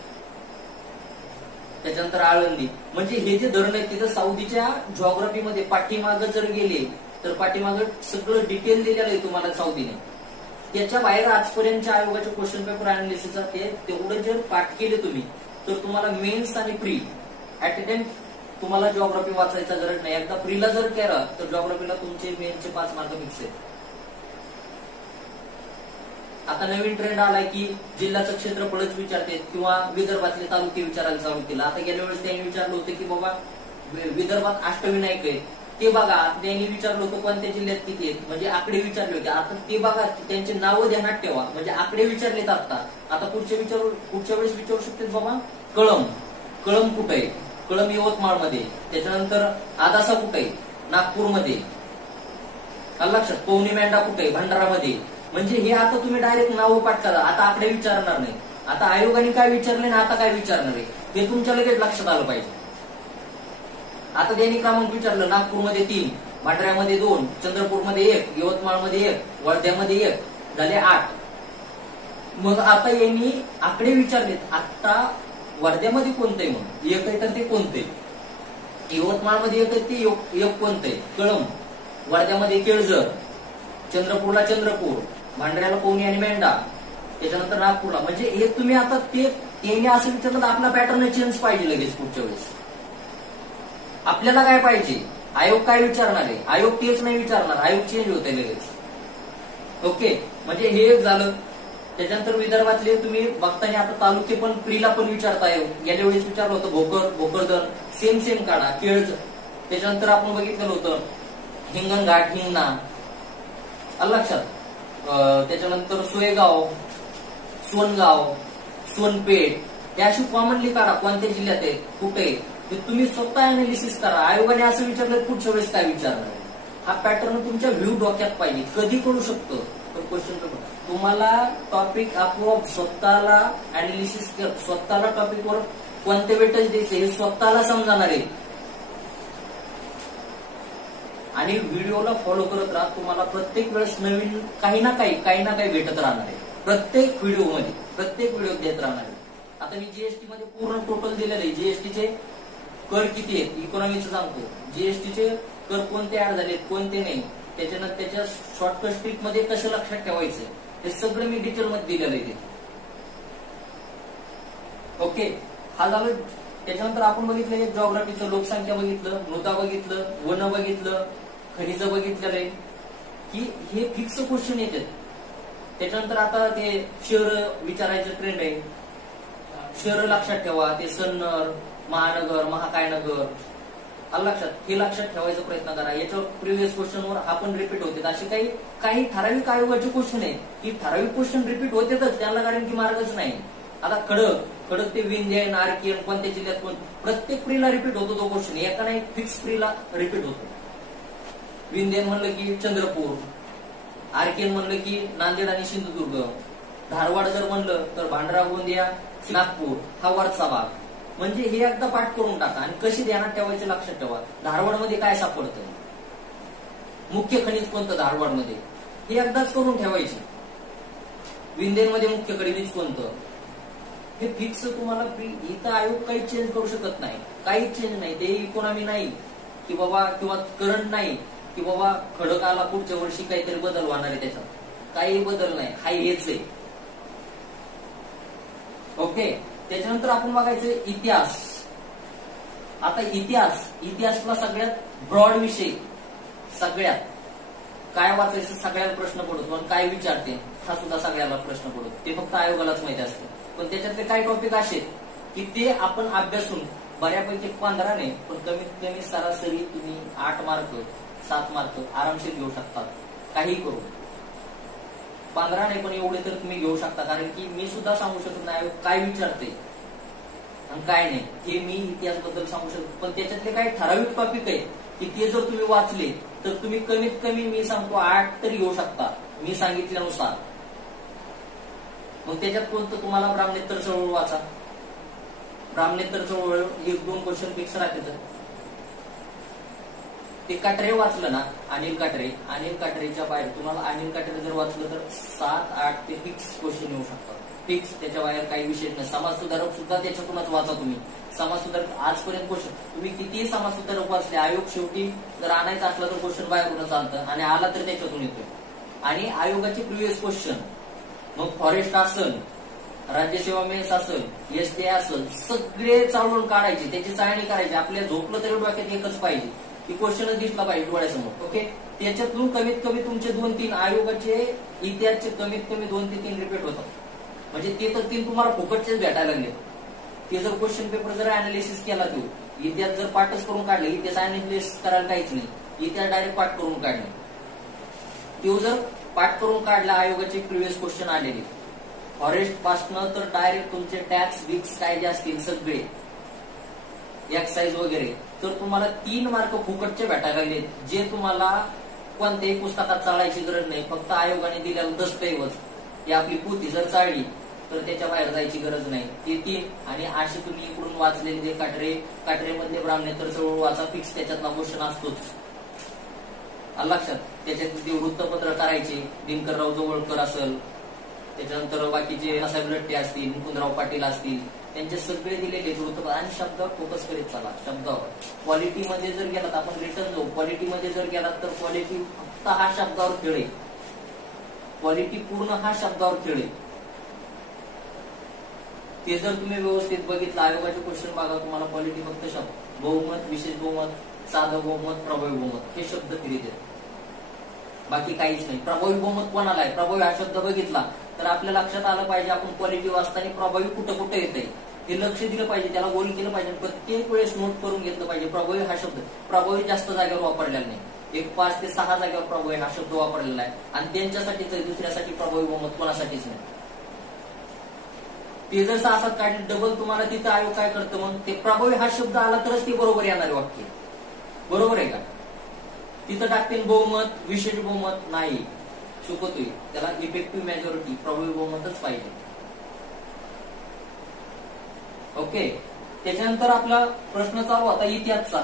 त्याच्यानंतर आळंदी. म्हणजे हे जे धरण आहेत तिथं सौदीच्या जॉग्राफीमध्ये पाठीमागं जर गेले तर पाठीमागं सगळं डिटेल दिलेलं आहे तुम्हाला सौदीने. त्याच्या बाहेर आजपर्यंतच्या आयोगाच्या क्वेश्चन पेपर अनालिसिसचा ते तेवढं जर पाठ केले तुम्ही तर तुम्हाला मेन्स आणि प्री ऍट टाइम तुम्हाला जॉग्राफी वाचायचा गरज नाही. एकदा प्रीला जर केला तर जॉग्राफीला तुमचे मेन्सचे 5 मार्क फिक्स आहेत. आता नवीन ट्रेंड आलाय की जिल्ह्याचं क्षेत्रफळच विचारते किंवा विदर्भातले तालुके विचारायला चालू केलं. आता गेल्या वेळेस त्यांनी विचारलं होतं की बाबा विदर्भात अष्टविनायक आहेत, ते बघा. त्यांनी विचारलं होतं कोणत्या जिल्ह्यात किती आहेत, म्हणजे आकडे विचारले होते. आता ते बघा, त्यांचे नावं ध्यानात ठेवा, म्हणजे आकडे विचारलेत. आता पुढच्या वेळेस विचारू शकतात बाबा कळम कुठे आहे, कळम यवतमाळमध्ये. त्याच्यानंतर आदासा कुठे आहे, नागपूरमध्ये. लक्षात. पवनी मेंढा कुठे आहे, भंडारामध्ये. म्हणजे हे आता तुम्ही डायरेक्ट नावं पाठ करा, आता आकडे विचारणार नाही. आता आयोगाने काय विचारले ना आता काय विचारणार आहे ते तुमच्या लगेच लक्षात आलं पाहिजे. आता त्यांनी क्रमांक विचारलं, नागपूरमध्ये 3, भंडाऱ्यामध्ये 2, चंद्रपूरमध्ये 1, यवतमाळमध्ये 1, वर्ध्यामध्ये 1, झाले 8. मग आता यांनी आकडे विचारलेत. आता वर्ध्यामध्ये कोणते, मग 1 आहे तर ते कोणते, यवतमाळमध्ये 1 आहे ते 1 कोणते, कळम. वर्ध्यामध्ये केळझर, चंद्रपूरला चंद्रपूर, भांडऱ्याला पवनी आणि मेंढा, त्याच्यानंतर नागपूरला. म्हणजे हे तुम्ही आता त्यांनी असं विचारलं तर आपला पॅटर्न चेंज पाहिजे लगेच पुढच्या वेळेस. आपल्याला काय पाहिजे, आयोग काय विचारणार आहे, आयोग तेच नाही विचारणार, आयोग चेंज होते लगेच. ओके. म्हणजे हे एक झालं. त्याच्यानंतर विदर्भातले तुम्ही बघताना आता तालुके पण प्रीला पण विचारताय. गेल्या वेळेस विचारलं होतं भोकरदन, सेम काढा, केळझर. त्याच्यानंतर आपण बघितलेलं होतं हिंगणघाट, हिंगणा. लक्षात. त्याच्यानंतर सोयगाव, सोनगाव, सोनपेठ. हे अशी कॉमनली काढा, कोणत्या जिल्ह्यात आहेत, कुठे. तुम्ही स्वतः अनालिसिस करा. आयोगाने असं विचारलं पुढच्या वेळेस काय विचारणार. हा पॅटर्न तुमच्या व्ह्यू डोक्यात पाहिजे. कधी करू शकतो क्वेश्चन पेपर. तुम्हाला टॉपिक आपोआप स्वतःला अनालिसिस, स्वतःला टॉपिकवर कोणते वेटेज द्यायचे हे स्वतःला समजणार आहे. आणि व्हिडिओला फॉलो करत राहा. तुम्हाला प्रत्येक वेळेस नवीन काही ना काही भेटत राहणार आहे. प्रत्येक व्हिडिओ देत राहणार आहे. आता मी जीएसटी मध्ये पूर्ण टोटल दिलेलं आहे. जीएसटीचे कर किती आहेत इकॉनॉमीचं सांगतो. जीएसटीचे कर कोणते ऍड झालेत, कोणते नाही. त्याच्यानंतर त्याच्या शॉर्टकट ट्रिक मध्ये कसं लक्षात ठेवायचं हे सगळं मी डिटेल मध्ये दिलेलं आहे. ओके. हा झालं. त्याच्यानंतर आपण बघितलं जॉग्राफीचं, लोकसंख्या बघितलं, मृदा बघितलं, वन बघितलं, खनिज बघितलेलं आहे की हे फिक्स क्वेश्चन येतात. त्याच्यानंतर आता ते शहर विचारायचं ट्रेंड आहे. शहर लक्षात ठेवा, ते सन्नर, महानगर, महाकायनगर. लक्षात. हे लक्षात ठेवायचा प्रयत्न करा. याच्यावर प्रिव्हियस क्वेश्चनवर आपण रिपीट होते. असे काही ठराविक आयोगाचे क्वेश्चन आहे की ठराविक क्वेश्चन रिपीट होतेच त्यांना, कारण की मार्गच नाही. आता खडक ते विंध्यन, आरकेन, कोणत्या जिल्ह्यात कोण, प्रत्येक प्रीला रिपीट होतो तो क्वेश्चन. एका नाही फिक्स प्रीला रिपीट होतो. विंध्यन म्हणलं की चंद्रपूर, आरकेन म्हणलं की नांदेड आणि सिंधुदुर्ग, धारवाड जर म्हणलं तर भांडारा, गोंदिया, नागपूर हा वरचा भाग. म्हणजे हे एकदा पाठ करून टाका. आणि कशी ध्यानात ठेवायचं लक्षात ठेवा. धारवाडमध्ये काय सापडतं, मुख्य खनिज कोणतं धारवाडमध्ये, हे एकदाच करून ठेवायचे. विंध्यनमध्ये मुख्य खनिज कोणतं हे फिक्स तुम्हाला. इथं आयोग काही चेंज करू शकत नाही, काहीच चेंज नाही. ते इकॉनॉमी नाही की बाबा, किंवा करंट नाही की बाबा खडक आला पुढच्या वर्षी काहीतरी बदल होणार आहे, त्याच्यात काही बदल नाही. हा हेच आहे. ओके. त्याच्यानंतर आपण बघायचं इतिहास. आता इतिहासला सगळ्यात ब्रॉड विषय, सगळ्यात काय वाचायचं सगळ्याला प्रश्न पडतो आणि काय विचारते हा सुद्धा सगळ्याला प्रश्न पडतो, ते फक्त आयोगालाच माहिती असते. पण त्याच्यातले काही टॉपिक असे की ते आपण अभ्यासून बऱ्यापैकी 15 नाही पण कमीत कमी सरासरी तुम्ही 8 मार्क 7 मार्क आरामशीर घेऊ शकता, काही करू. 15 नाही पण एवढे तर तुम्ही घेऊ शकता, कारण की मी सुद्धा सांगू शकत नाही काय विचारते आणि काय नाही, हे मी इतिहासबद्दल सांगू शकतो. पण त्याच्यातले काही ठराविक टॉपिक आहे की ते जर तुम्ही वाचले तर तुम्ही कमीत कमी मी सांगतो 8 तरी घेऊ शकता मी सांगितल्यानुसार. मग त्याच्यात कोणतं तुम्हाला ब्राह्मणेतर चळवळ वाचा, ब्राह्मणेतर चळवळ 1-2 क्वेश्चन फिक्स राहते. ते काटरे वाचलं ना, अनिल काटरेच्या बाहेर तुम्हाला अनिल काटरे जर वाचलं तर 7-8 ते फिक्स क्वेश्चन येऊ शकतात, फिक्स. त्याच्या बाहेर काही विषय नाही. समाज सुधारक सुद्धा त्याच्यातूनच वाचा तुम्ही. समाज सुधारक आजपर्यंत क्वेश्चन तुम्ही कितीही समाज सुधारक वाचले, आयोग शेवटी जर आणायचा असला तर क्वेश्चन बाहेरूनच आणतं आणि आला तर त्याच्यातून येतोय. आणि आयोगाचे प्रिव्हियस क्वेश्चन, मग फॉरेस्ट असेल, राज्यसेवा मेन्स असेल, STI असेल, सगळे चालवून काढायचे, त्याची चाळणी करायची. आपल्या झोपलं तरी डोक्यात एकच पाहिजे की क्वेश्चनच दिसला पाहिजे डोळ्यासमोर. ओके, त्याच्यातून कमीत कमी तुमचे 2-3 आयोगाचे इतिहासचे कमीत कमी 2 ते 3 रिपीट होतात. म्हणजे ते तर 3 तुम्हाला फुकटचेच भेटायला लागले. ते जर क्वेश्चन पेपर जर अनालिसिस केला, तो इतिहास जर पाठच करून काढले, इतिहास अनालिसिस करायला काहीच नाही, इतिहास डायरेक्ट पाठ करून काढले. तो जर पाठ करून काढला, आयोगाचे प्रिव्हियस क्वेश्चन आलेले फॉरेस्ट पासनं तर डायरेक्ट तुमचे टॅक्स बिक्स काय जे असतील सगळे एक्साइज वगैरे, तर तुम्हाला 3 मार्क फुकटचे भेटायला लागले, जे तुम्हाला कोणत्याही पुस्तकात चाळायची गरज नाही. फक्त आयोगाने दिलेलं दस्तऐवज ही आपली पोथी जर चाळली तर त्याच्या बाहेर जायची गरज नाही. ते 3 आणि अशी तुम्ही इकडून वाचलेले ते काटरेमधले ब्राह्मणेतर चळवळ वाचा, फिक्स त्याच्यातला क्वेश्चन असतोच. लक्षात. त्याच्यात ते वृत्तपत्र करायचे, दिनकरराव जवळकर असेल, त्याच्यानंतर बाकीचे असाहेब लट्टे असतील, मुकुंदराव पाटील असतील, त्यांचे सगळे दिलेले वृत्तपत्र. आणि शब्दावर फोकस करीत चला, शब्दावर. क्वालिटीमध्ये जर गेलात, आपण रिटर्न जाऊ, क्वालिटीमध्ये जर गेलात तर क्वालिटी फक्त हा शब्दावर खेळ, क्वालिटी पूर्ण हा शब्दावर खेळ. ते जर तुम्ही व्यवस्थित बघितलं, आयोगाचे क्वेश्चन बघा, तुम्हाला क्वालिटी फक्त शब्द, बहुमत, विशेष बहुमत, साधं बहुमत, प्रभावी बहुमत हे शब्द फिरीत आहेत, बाकी काहीच नाही. प्रभावी बहुमत कोणाला आहे, प्रभावी हा शब्द बघितला तर आपल्या लक्षात आलं पाहिजे आपण क्वालिटी वाचताना प्रभावी कुठं कुठं येतंय हे लक्ष दिलं पाहिजे, त्याला गोल केलं पाहिजे, प्रत्येक वेळेस नोट करून घेतलं पाहिजे. प्रभावी हा शब्द प्रभावी जास्त जागेवर वापरलेला नाही, 5 ते 6 जागेवर प्रभावी हा शब्द वापरलेला आहे आणि त्यांच्यासाठीच आहे, दुसऱ्यासाठी प्रभावी बहुमत कोणासाठीच नाही. ते जर 6-7 काढले डबल तुम्हाला तिथं आयोग काय करतं, मग ते प्रभावी हा शब्द आला तरच ते बरोबर येणारे वाक्य, बरोबर आहे का. तिथं टाकतील बहुमत, विशेष बहुमत, नाही, चुकतोय. त्याला इफेक्टिव्ह मेजॉरिटी, प्रभावी बहुमतच पाहिजे. ओके, त्याच्यानंतर आपला प्रश्न चालू होता इतिहासचा.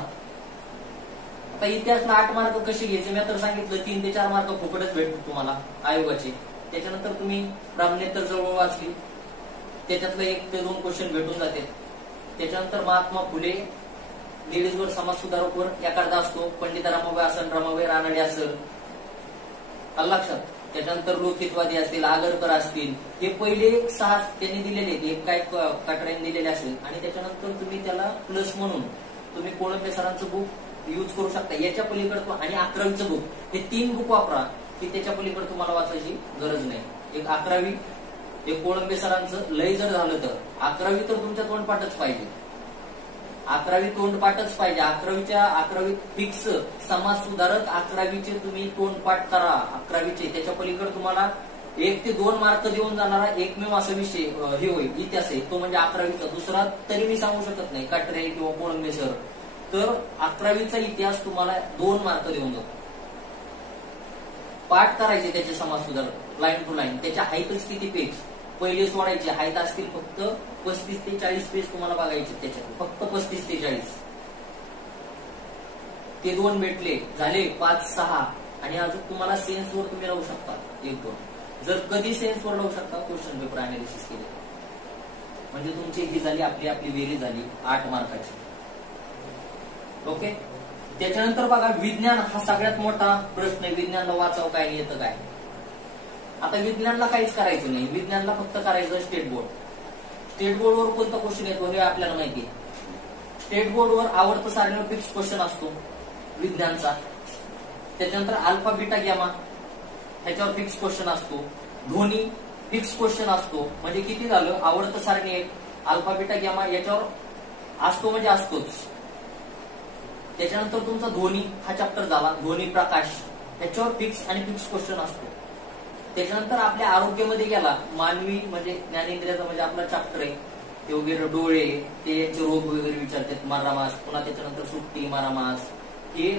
आता इतिहासला 8 मार्क कसे घ्यायचे, मी तर सांगितलं 3 ते 4 मार्क फुकटच भेटतात तुम्हाला आयोगाचे. त्याच्यानंतर तुम्ही ब्राह्मणेतर चळवळ वाचली, त्याच्यातलं 1 ते 2 क्वेश्चन भेटून जाते. त्याच्यानंतर महात्मा फुले, लेडीजवर समाज सुधारकवर एखादा असतो, पंडिता रमाबाई असेल, रमाबाई रानडे असेल, लक्षात. त्याच्यानंतर लोकहितवादी असतील, आगरकर असतील, हे पहिले 6 त्यांनी दिलेले, एक काय काटऱ्यांनी दिलेले असेल. आणि त्याच्यानंतर तुम्ही त्याला प्लस म्हणून तुम्ही कोळंबे सरांचं बुक युज करू शकता. याच्या पलीकडे आणि 11वीचं बुक, हे 3 बुक वापरा की त्याच्या पलीकडे तुम्हाला वाचायची गरज नाही. एक 11वी, एक कोळंबे सरांचं, लय जर झालं तर 11वी तर तुमच्या तोंडपाठच पाहिजे, 11वी तोंडपाठच पाहिजे. 11वीत फिक्स समाज सुधारक 11वीचे तुम्ही तोंडपाठ करा, 11वीचे. त्याच्या पलीकडे तुम्हाला 1 ते 2 मार्क देऊन जाणारा एकमेव असा विषय हे होईल, इतिहास आहे, तो म्हणजे 11वीचा. दुसरा तरी मी सांगू शकत नाही, काटरे किंवा कोळंबे सर. तर 11वीचा इतिहास तुम्हाला 2 मार्क देऊन जातो. पाठ करायचे त्याचे समाज सुधारक लाईन टू लाईन. त्याच्या हाईटच किती पेज पहिले सोडायचे, हाईट असतील फक्त 35 ते 40 पेज तुम्हाला बघायचे, त्याच्यात फक्त 35 ते 40. ते 2 भेटले, झाले 5-6. आणि अजून तुम्हाला सेन्सवर तुम्ही राहू शकता 1-2. जर कधी सेन्सवर राहू शकता, क्वेश्चन पेपर अनालिसिस केले म्हणजे तुमची ही झाली आपली बेरीज झाली 8 मार्काची. ओके, त्याच्यानंतर बघा विज्ञान हा सगळ्यात मोठा प्रश्न आहे. विज्ञानला वाचाव काय येतं काय. आता विज्ञानला काहीच करायचं नाही, विज्ञानला फक्त करायचं स्टेट बोर्ड. स्टेट बोर्डवर कोणता क्वेश्चन येतो हे आपल्याला माहिती आहे. स्टेट बोर्डवर आवर्त सारणीवर फिक्स क्वेश्चन असतो विज्ञानचा. त्याच्यानंतर अल्फा बीटा गॅमा ह्याच्यावर फिक्स क्वेश्चन असतो. ध्वनी फिक्स क्वेश्चन असतो. म्हणजे किती झालं, आवर्त सारणी एक, अल्फा बीटा गॅमा याच्यावर असतो म्हणजे असतोच. त्याच्यानंतर तुमचा ध्वनी हा चॅप्टर झाला. ध्वनी प्रकाश ह्याच्यावर फिक्स आणि फिक्स क्वेश्चन असतो. त्याच्यानंतर आपल्या आरोग्यामध्ये गेला मानवी म्हणजे ज्ञानेंद्रियाचा म्हणजे आपला चॅप्टर आहे ते वगैरे डोळे ते यांचे रोग वगैरे विचारतात. मारामास, पुन्हा त्याच्यानंतर सुट्टी मारामास हे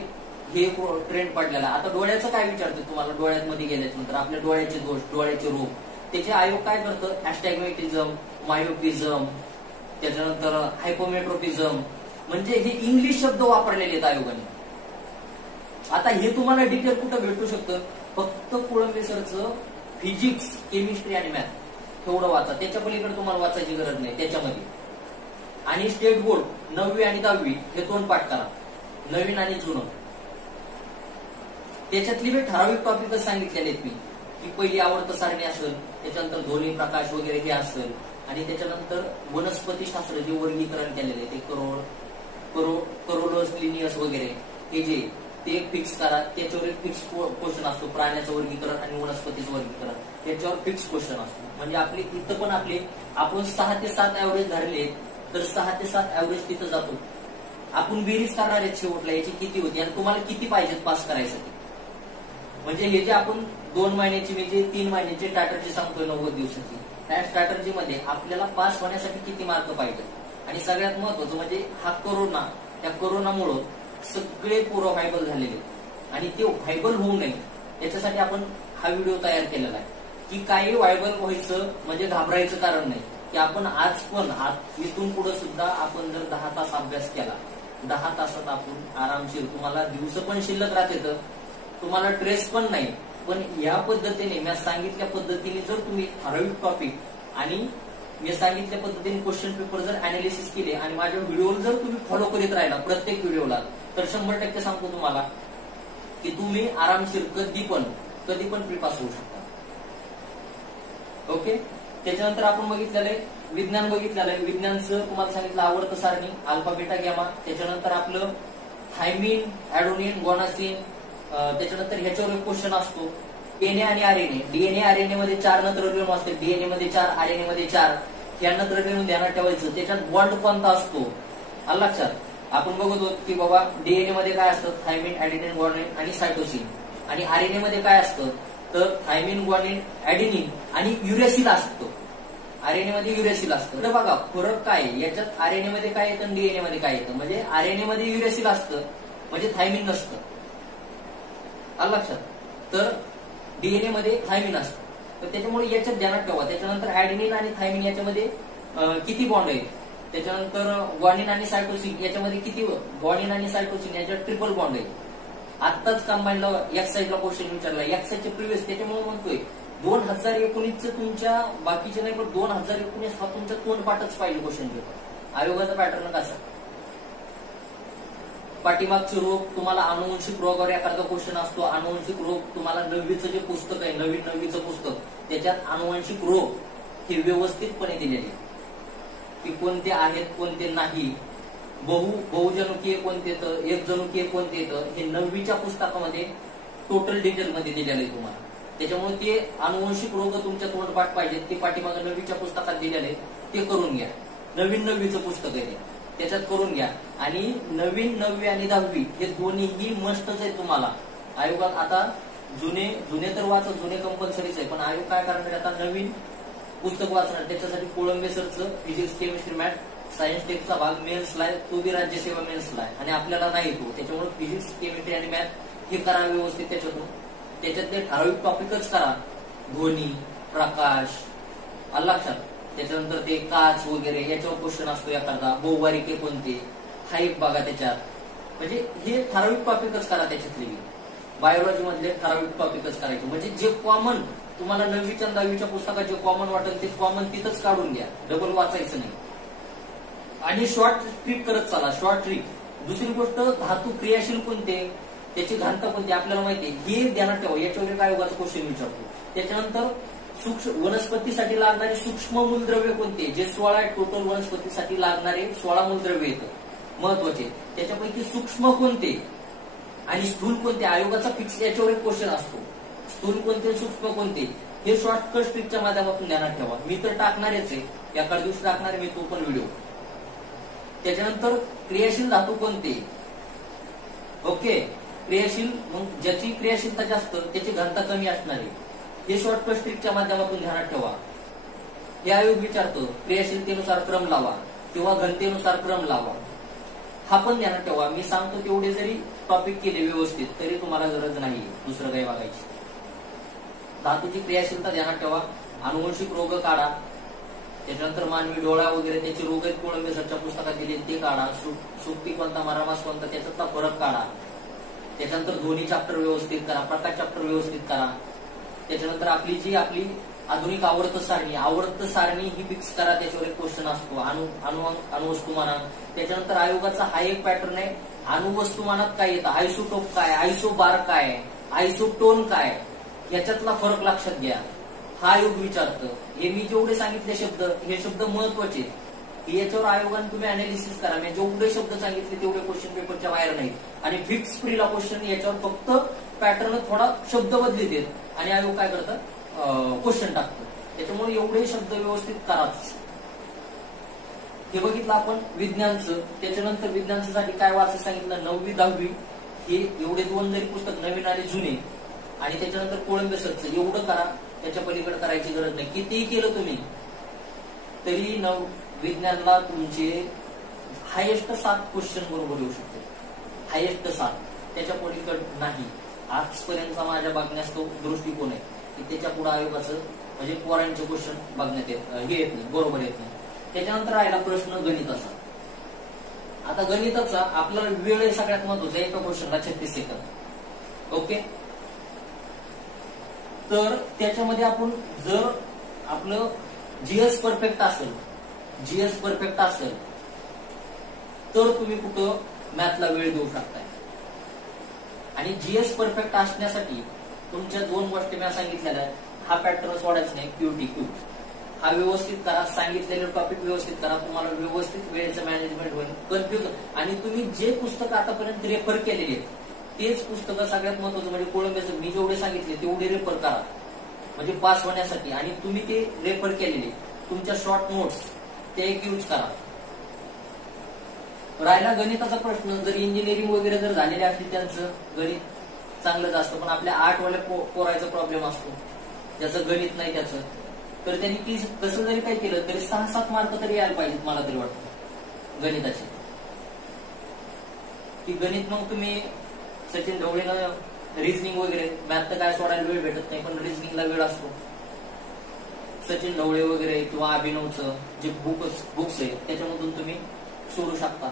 ट्रेंड पडलेला. आता डोळ्याचं काय विचारते तुम्हाला, डोळ्यांमध्ये गेल्याच्या नंतर आपल्या डोळ्याचे दोष, डोळ्याचे रोग, त्याचे आयोग काय करतं, ऍस्टॅग्मॅटिझम, मायोपिझम, त्याच्यानंतर हायपोमेट्रोपिझम, म्हणजे हे इंग्लिश शब्द वापरलेले आहेत आयोगाने. आता हे तुम्हाला डिटेल कुठं भेटू शकतं, फक्त कोळंबे सरचं फिजिक्स, केमिस्ट्री आणि मॅथ एवढं वाचा. त्याच्या पलीकडे तुम्हाला वाचायची गरज नाही त्याच्यामध्ये. आणि स्टेट बोर्ड 9वी आणि 10वी हे 2 पाठ करा, नवीन आणि जुनं. त्याच्यातली मी ठराविक टॉपिकच सांगितलेले आहेत मी, की पहिली आवर्त सारणी असेल, त्याच्यानंतर ध्वनी प्रकाश वगैरे हे असेल, आणि त्याच्यानंतर वनस्पती शास्त्र जे वर्गीकरण केलेले ते करोलोस लिनियस वगैरे हे जे ते फिक्स करा. त्याच्यावर एक फिक्स क्वेश्चन असतो. प्राण्याचं वर्गीकरण आणि वनस्पतीचं वर्गीकरण त्याच्यावर फिक्स क्वेश्चन असतो. म्हणजे आपले इथं पण आपण 6 ते 7 ऍव्हरेज धरले तर 6 ते 7 ऍव्हरेज तिथं जातो. आपण बेरीज करणार आहेत शेवटला याची किती होती आणि तुम्हाला किती पाहिजेत पास करायसाठी. म्हणजे हे जे आपण 2 महिन्याची म्हणजे 3 महिन्याची स्ट्रॅटर्जी सांगतोय 90 दिवसाची, त्या स्ट्रॅटर्जी मध्ये आपल्याला पास होण्यासाठी किती मार्क पाहिजे. आणि सगळ्यात महत्वाचं म्हणजे हा कोरोना, त्या कोरोनामुळं सगळे पोरं व्हायबल झालेले आणि ते व्हायबल होऊ नये याच्यासाठी आपण हा व्हिडिओ तयार केलेला आहे, की काही व्हायबल व्हायचं म्हणजे घाबरायचं कारण नाही. की आपण आज पण इथून पुढे सुद्धा आपण जर 10 तास अभ्यास केला, 10 तासात आपण आरामशीर, तुम्हाला दिवस पण शिल्लक राहते, तुम्हाला ट्रेस पण नाही. पण या पद्धतीने मी सांगितल्या पद्धतीने जर तुम्ही ठराविक टॉपिक आणि मी सांगितल्या पद्धतीने क्वेश्चन पेपर जर अनालिसिस केले आणि माझ्या व्हिडिओला जर तुम्ही फॉलो करीत राहिला प्रत्येक व्हिडिओला, तर 100% सांगतो तुम्हाला की तुम्ही आरामशीर कधी पण प्री पास होऊ शकता. ओके. त्याच्यानंतर आपण बघितलेलं आहे विज्ञान बघितलेलं आहे. विज्ञानचं तुम्हाला सांगितलं आवर्त सारणी, अल्फा बीटा गॅमा, त्याच्यानंतर आपलं थायमिन, ऍडोनिन, गोनासिन, त्याच्यानंतर ह्याच्यावर एक क्वेश्चन असतो डीएनए आणि आरएनए. डीएनए आरएनए मध्ये 4 नत्ररेणू असते, डीएनए मध्ये 4, आरएनए मध्ये 4. ह्या नत्ररेणू ध्यानात ठेवायचं. त्याच्यात बॉन्ड कोणता असतो आलं लक्षात. आपण बघत होतो की बाबा डीएनए मध्ये काय असतं, थायमिन, ऍडेनिन, ग्वानिन आणि सायटोसिन. आणि आरएनए मध्ये काय असतं तर थायमिन, ग्वानिन, ऍडेनिन आणि युरेसिल असतं. आरएनए मध्ये युरेसिल असतं. तर बघा फरक काय याच्यात, आरएनए मध्ये काय येतं आणि डीएनए मध्ये काय येतं. म्हणजे आरएनए मध्ये युरेसिल असतं म्हणजे थायमिन नसतं आलं लक्षात. तर डीएनए मध्ये थायमिन असतं. तर त्याच्यामुळे याच्यात ध्यानात ठेवा. त्याच्यानंतर ऍडेनिन आणि थायमिन याच्यामध्ये किती बॉन्ड आहे. त्याच्यानंतर ग्वानिन आणि सायटोसिन याच्यामध्ये किती, ग्वानिन आणि सायटोसिन याच्यात ट्रिपल बॉन्ड आहे. आत्ताच कंबाईनला एक साईडला क्वेश्चन विचारला, एक साईडचे प्रिव्हियस. त्याच्यामुळे म्हणतोय 2019 तुमच्या बाकीचे नाही पण 2019 हा तुमच्या 2 पाठच पाहिजे क्वेश्चन पेपर. आयोगाचा पॅटर्न कसा, पाठीमागचे रोग तुम्हाला अनुवंशिक रोगावर एखादा क्वेश्चन असतो. अनुवंशिक रोग तुम्हाला 9वीचं जे पुस्तक आहे, नवीन 9वीचं पुस्तक, त्याच्यात अनुवंशिक रोग हे व्यवस्थितपणे दिलेले की कोणते आहेत कोणते नाही, बहुजनुकीय कोणते येतं, एक जनुकीय कोणते येतं, हे 9वीच्या पुस्तकामध्ये टोटल डिटेलमध्ये दिलेलं आहे तुम्हाला. त्याच्यामुळे ते अनुवंशिक रोग तुमच्या तोंडपाठ पाहिजेत ते पाठीमागे 9वीच्या पुस्तकात दिलेले ते करून घ्या. नवीन 9वीचं पुस्तक आहे त्याच्यात करून घ्या. आणि नवीन 9वी आणि 10वी हे दोन्हीही मस्टच आहे तुम्हाला. आयोगात आता जुने तर वाचा, जुने कंपल्सरीच आहे, पण आयोग काय करणार आता नवीन पुस्तक वाचणार. त्याच्यासाठी कोळंबे सरचं फिजिक्स, केमिस्ट्री, मॅथ, सायन्स टेकचा भाग मेन्सला आहे, तो बी राज्यसेवा मेन्सला आहे आणि आपल्याला नाही तो. त्याच्यामुळे फिजिक्स, केमिस्ट्री आणि मॅथ हे करा व्यवस्थित. त्याच्यातले ठराविक टॉपिकच करा. ध्वनी, प्रकाश आलं लक्षात. त्याच्यानंतर ते काच वगैरे याच्यावर क्वेश्चन असतो एखादा. बहुवारिके कोणते हा एक बघा त्याच्यात. म्हणजे हे ठराविक टॉपिकच करा. त्याच्यातले बायोलॉजी मधले ठराविक टॉपिकच करायचे. म्हणजे जे कॉमन तुम्हाला 9वीच्या 10वीच्या पुस्तकात जे कॉमन वाटेल ते कॉमन तिथंच काढून घ्या, डबल वाचायचं नाही. आणि शॉर्ट ट्रिक करत चला, शॉर्ट ट्रिक. दुसरी गोष्ट धातू क्रियाशील कोणते, त्याची घनता कोणती आपल्याला माहिती आहे हे ध्यानात ठेवा. याच्यावर काय योगाचा क्वेश्चन विचारतो. त्याच्यानंतर वनस्पतीसाठी लागणारे सूक्ष्म मूलद्रव्य कोणते, जे 16 टोटल वनस्पतीसाठी लागणारे 16 मूलद्रव्य येतं. महत्वाचे. त्याच्यापैकी सूक्ष्म कोणते आणि स्थूल कोणते, आयोगाचा फिक्स याच्यावर एक क्वेश्चन असतो. स्थूल कोणते, सूक्ष्म कोणते, हे शॉर्टकट ट्रिकच्या माध्यमातून ध्यानात ठेवा. मी तर टाकणारच आहे, एका दिवशी टाकणार मी तो पण व्हिडिओ. त्याच्यानंतर क्रियाशील धातू कोणते, ओके. क्रियाशील, मग ज्याची क्रियाशीलता जास्त त्याची घनता कमी असणार आहे, हे शॉर्टकट ट्रिकच्या माध्यमातून ध्यानात ठेवा. हे आयोग विचारतो क्रियाशीलतेनुसार क्रम लावा किंवा घनतेनुसार क्रम लावा, हा पण ध्यानात ठेवा. मी सांगतो तेवढे जरी टॉपिक केले व्यवस्थित तरी तुम्हाला गरज नाही दुसरं काही बघायची. धातूची क्रियाशीलता ध्यानात ठेवा. अनुवंशिक रोग काढा. त्याच्यानंतर मानवी डोळा वगैरे त्याचे रोग आहेत, कोळंबे सरच्या पुस्तकात दिले ते काढा. सुक्ती कोणता, मरामास कोणता, त्याच्यातला फरक काढा. त्याच्यानंतर ध्वनी चॅप्टर व्यवस्थित करा, प्रकाश चॅप्टर व्यवस्थित करा. त्याच्यानंतर आपली आधुनिक आवर्त सारणी ही फिक्स करा, त्याच्यावर एक क्वेश्चन असतो. अणुवस्तुमानात. त्याच्यानंतर आयोगाचा हा एक पॅटर्न आहे, अणुवस्तुमानात काय येतं, आयसोटोप काय, आयसोबार काय, आयसोटोन काय, याच्यातला फरक लक्षात घ्या. हा आयोग विचारतं. हे मी जेवढे सांगितले शब्द, हे शब्द महत्वाचे, याच्यावर आयोगाने तुम्ही अनालिसिस करा. मी जेवढे शब्द सांगितले तेवढे क्वेश्चन पेपरच्या बाहेर नाहीत. आणि फिक्स फ्रीला क्वेश्चन याच्यावर फक्त पॅटर्न थोडा शब्द बदली देत आणि आयोग काय करतं, क्वेश्चन टाकतं. त्याच्यामुळे एवढे शब्द व्यवस्थित कराच. हे बघितलं आपण विज्ञानचं. त्याच्यानंतर विज्ञानसाठी काय वाचायचं सांगितलं, 9वी 10वी हे एवढे 2 जरी पुस्तक नवीन आणि जुने, आणि त्याच्यानंतर कोळंबे सरचं एवढं करा, त्याच्या पलीकडे करायची गरज नाही. कितीही केलं तुम्ही तरी विज्ञानला तुमचे हायेस्ट 7 क्वेश्चन बरोबर येऊ शकते, हायेस्ट 7, त्याच्या पलीकडे नाही. आजपर्यंतचा माझ्या बघण्यास तो दृष्टिकोन आहे की त्याच्या पुढे आयोगाचं म्हणजे पोरांचे क्वेश्चन बघण्यात हे येत नाही, बरोबर येत नाही. त्याच्यानंतर राहिला प्रश्न गणिताचा. आता गणिताचा आपल्याला वेळ सगळ्यात महत्वाचा, एका क्वेश्चनला 36 सेकंद, ओके. तर त्याच्यामध्ये आपण जर आपलं जीएस परफेक्ट असेल तर तुम्ही कुठं मॅथला वेळ देऊ शकताय. आणि जीएस परफेक्ट असण्यासाठी तुमच्या 2 गोष्टी मी सांगितलेल्या, हा पॅटर्न सोडायचा नाही, क्यूटी हा व्यवस्थित करा, सांगितलेले टॉपिक व्यवस्थित करा, तुम्हाला व्यवस्थित वेळेचं मॅनेजमेंट होईल. कन्फ्युज, आणि तुम्ही जे पुस्तक आतापर्यंत रेफर केलेले तेच पुस्तकं सगळ्यात महत्वाचं म्हणजे कोळंबेचं मी जेवढे सांगितले तेवढे रेफर करा, म्हणजे पास होण्यासाठी. आणि तुम्ही ते रेफर केलेले तुमच्या शॉर्ट नोट्स ते एक यूज करा. राहिला गणिताचा प्रश्न, जर इंजिनिअरिंग वगैरे जर झालेले असते त्यांचं गणित चांगलंच असतं, पण आपल्या 8 वाल्या पोरायचा प्रॉब्लेम असतो, ज्याचं गणित नाही त्याचं, तर त्यांनी कसं जरी काही केलं तरी 6-7 मार्क तरी यायला पाहिजेत मला तरी वाटतं गणिताचे. की गणित मग तुम्ही सचिन ढवळेनं रिझनिंग वगैरे, मॅथ तर काय सोडायला वेळ भेटत नाही पण रिझनिंगला वेळ असतो. सचिन ढवळे वगैरे किंवा अभिनवचं जे बुक्स आहे त्याच्यामधून तुम्ही सोडू शकता,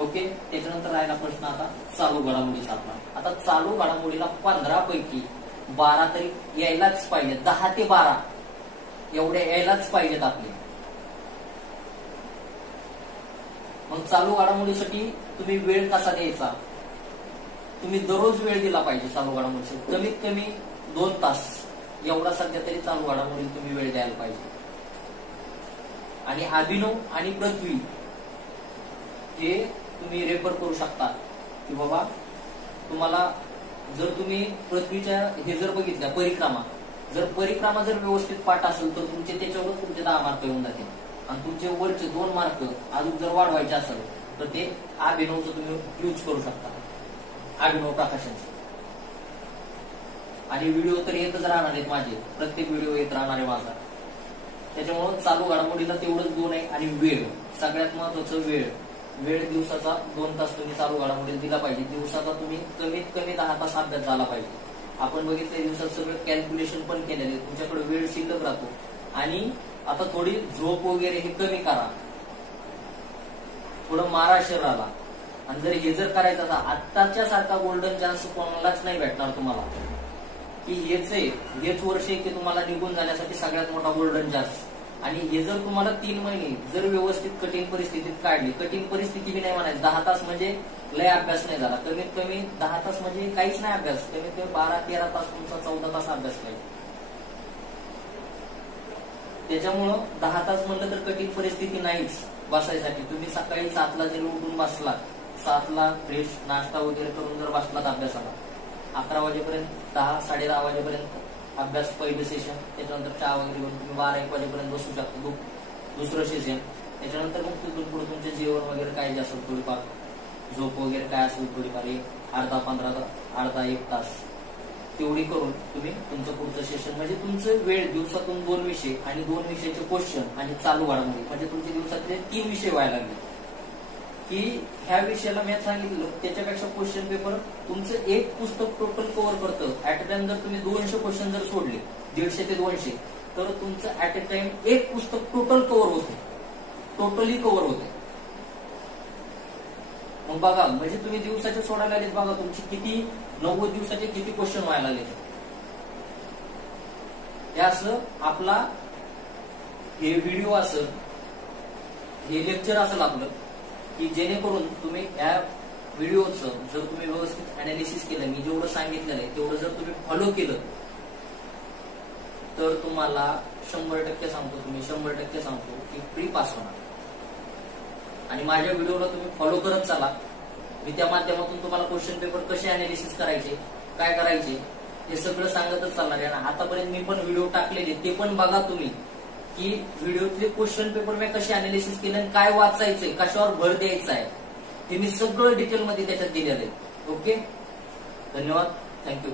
ओके. त्याच्यानंतर राहिला प्रश्न आता चालू घडामोडीचा. आता चालू घडामोडीला 15 पैकी 12 तरी यायलाच पाहिजे, 10 ते 12 एवढे यायलाच पाहिजेत आपले. मग चालू घडामोडीसाठी तुम्ही वेळ कसा द्यायचा, तुम्ही दररोज वेळ दिला पाहिजे चालू घडामोडीसाठी, कमीत कमी 2 तास एवढा सध्या तरी चालू घडामोडी तुम्ही वेळ द्यायला पाहिजे. आणि अभिनव आणि पृथ्वी हे तुम्ही रेफर करू शकता की बाबा तुम्हाला जर तुम्ही पृथ्वीच्या हे जर बघितल्या परिक्रमा जर व्यवस्थित पाठ असेल तर तुमचे त्याच्यावरच तुमचे 10 मार्क येऊन जातील. आणि तुमचे वरचे 2 मार्क अजून जर वाढवायचे असेल तर ते अभिनवचं तुम्ही यूज करू शकता, अभिनव प्रकाशनचं. आणि व्हिडिओ तर येतच राहणार आहेत माझे, प्रत्येक व्हिडिओ येत राहणार आहे माझा. त्याच्यामुळे चालू घडामोडीला तेवढंच 2 आहे. आणि वेळ सगळ्यात महत्वाचं, वेळ दिवसाचा 2 तास तुम्ही चालू घडामोडीला दिला पाहिजे. दिवसाचा तुम्ही कमीत कमी 10 तास अभ्यास झाला पाहिजे. आपण बघितलं दिवसात सगळं कॅल्क्युलेशन पण केलेले, तुमच्याकडे वेळ शिल्लक राहतो. आणि आता थोडी झोप वगैरे हे कमी करा, थोडं मारा शरीराला. आणि जर हे जर करायचं आता आत्ताच्या सारखा गोल्डन चान्स कोणालाच नाही भेटणार तुम्हाला, की हेच वर्ष आहे की तुम्हाला निघून जाण्यासाठी सगळ्यात मोठा गोल्डन चान्स. आणि हे जर तुम्हाला 3 महिने जर व्यवस्थित कठीण परिस्थितीत काढली, कठीण परिस्थिती बी नाही म्हणायचं, 10 तास म्हणजे लय अभ्यास नाही झाला, कमीत कमी 10 तास म्हणजे काहीच नाही अभ्यास, कमीत कमी 12-13 तास तुमचा 14 तास अभ्यास पाहिजे. त्याच्यामुळं 10 तास म्हणलं तर कठीण परिस्थिती नाहीच बसायसाठी. तुम्ही सकाळी 7ला जरी उठून बसला, 7ला फ्रेश नाश्ता वगैरे करून जर बसलात अभ्यासाला, 11 वाजेपर्यंत 10-10:30 वाजेपर्यंत अभ्यास पहिलं सेशन, त्याच्यानंतर चहा वगैरे घेऊन तुम्ही 12-1 वाजेपर्यंत बसू शकता दुसरं सेशन. त्याच्यानंतर मग तिथून पुढे तुमचे जेवण वगैरे काय जे असेल, थोडीफार झोप वगैरे काय असेल, थोडीफार अर्धा-एक तास तेवढी करून तुम्ही तुमचं पुढचं सेशन, म्हणजे तुमचं वेळ दिवसातून 2 विषय आणि 2 विषयाचे क्वेश्चन आणि चालू घडामोडी, म्हणजे तुमच्या दिवसातले 3 विषय व्हायला लागले की ह्या विषयाला मी सांगितलं त्याच्यापेक्षा क्वेश्चन पेपर तुमचं एक पुस्तक टोटल कव्हर करतं. ऍट अ टाइम जर तुम्ही 200 क्वेश्चन जर सोडले, 150 ते 200, तर तुमचं ऍट अ टाइम एक पुस्तक टोटल कव्हर होते, टोटली कव्हर होते. मग बघा, म्हणजे तुम्ही दिवसाचे सोडायला आलेत, बघा तुमची किती 90 दिवसाचे किती क्वेश्चन व्हायला लागले. हे असं आपला हे व्हिडिओ असेल, हे लेक्चर असेल आपलं, की जेणेकरून तुम्ही या व्हिडिओचं जर तुम्ही व्यवस्थित अनालिसिस केलं, मी जेवढं सांगितलेलं आहे तेवढं जर तुम्ही फॉलो केलं, तर तुम्हाला 100% सांगतो, तुम्ही 100% सांगतो की फ्री पास होणार. आणि माझ्या व्हिडिओला तुम्ही फॉलो करत चला. मी त्या माध्यमातून तुम्हाला क्वेश्चन पेपर कसे अनालिसिस करायचे, काय करायचे, हे सगळं सांगतच चालणार आहे. आणि आतापर्यंत मी पण व्हिडिओ टाकलेले ते पण बघा तुम्ही, की व्हिडिओतले क्वेश्चन पेपर मी कसे अनालिसिस केले, काय वाचायचंय, कशावर भर द्यायचा आहे, हे मी सगळं डिटेलमध्ये त्याच्यात दिलेलं आहे. ओके, धन्यवाद, थँक्यू.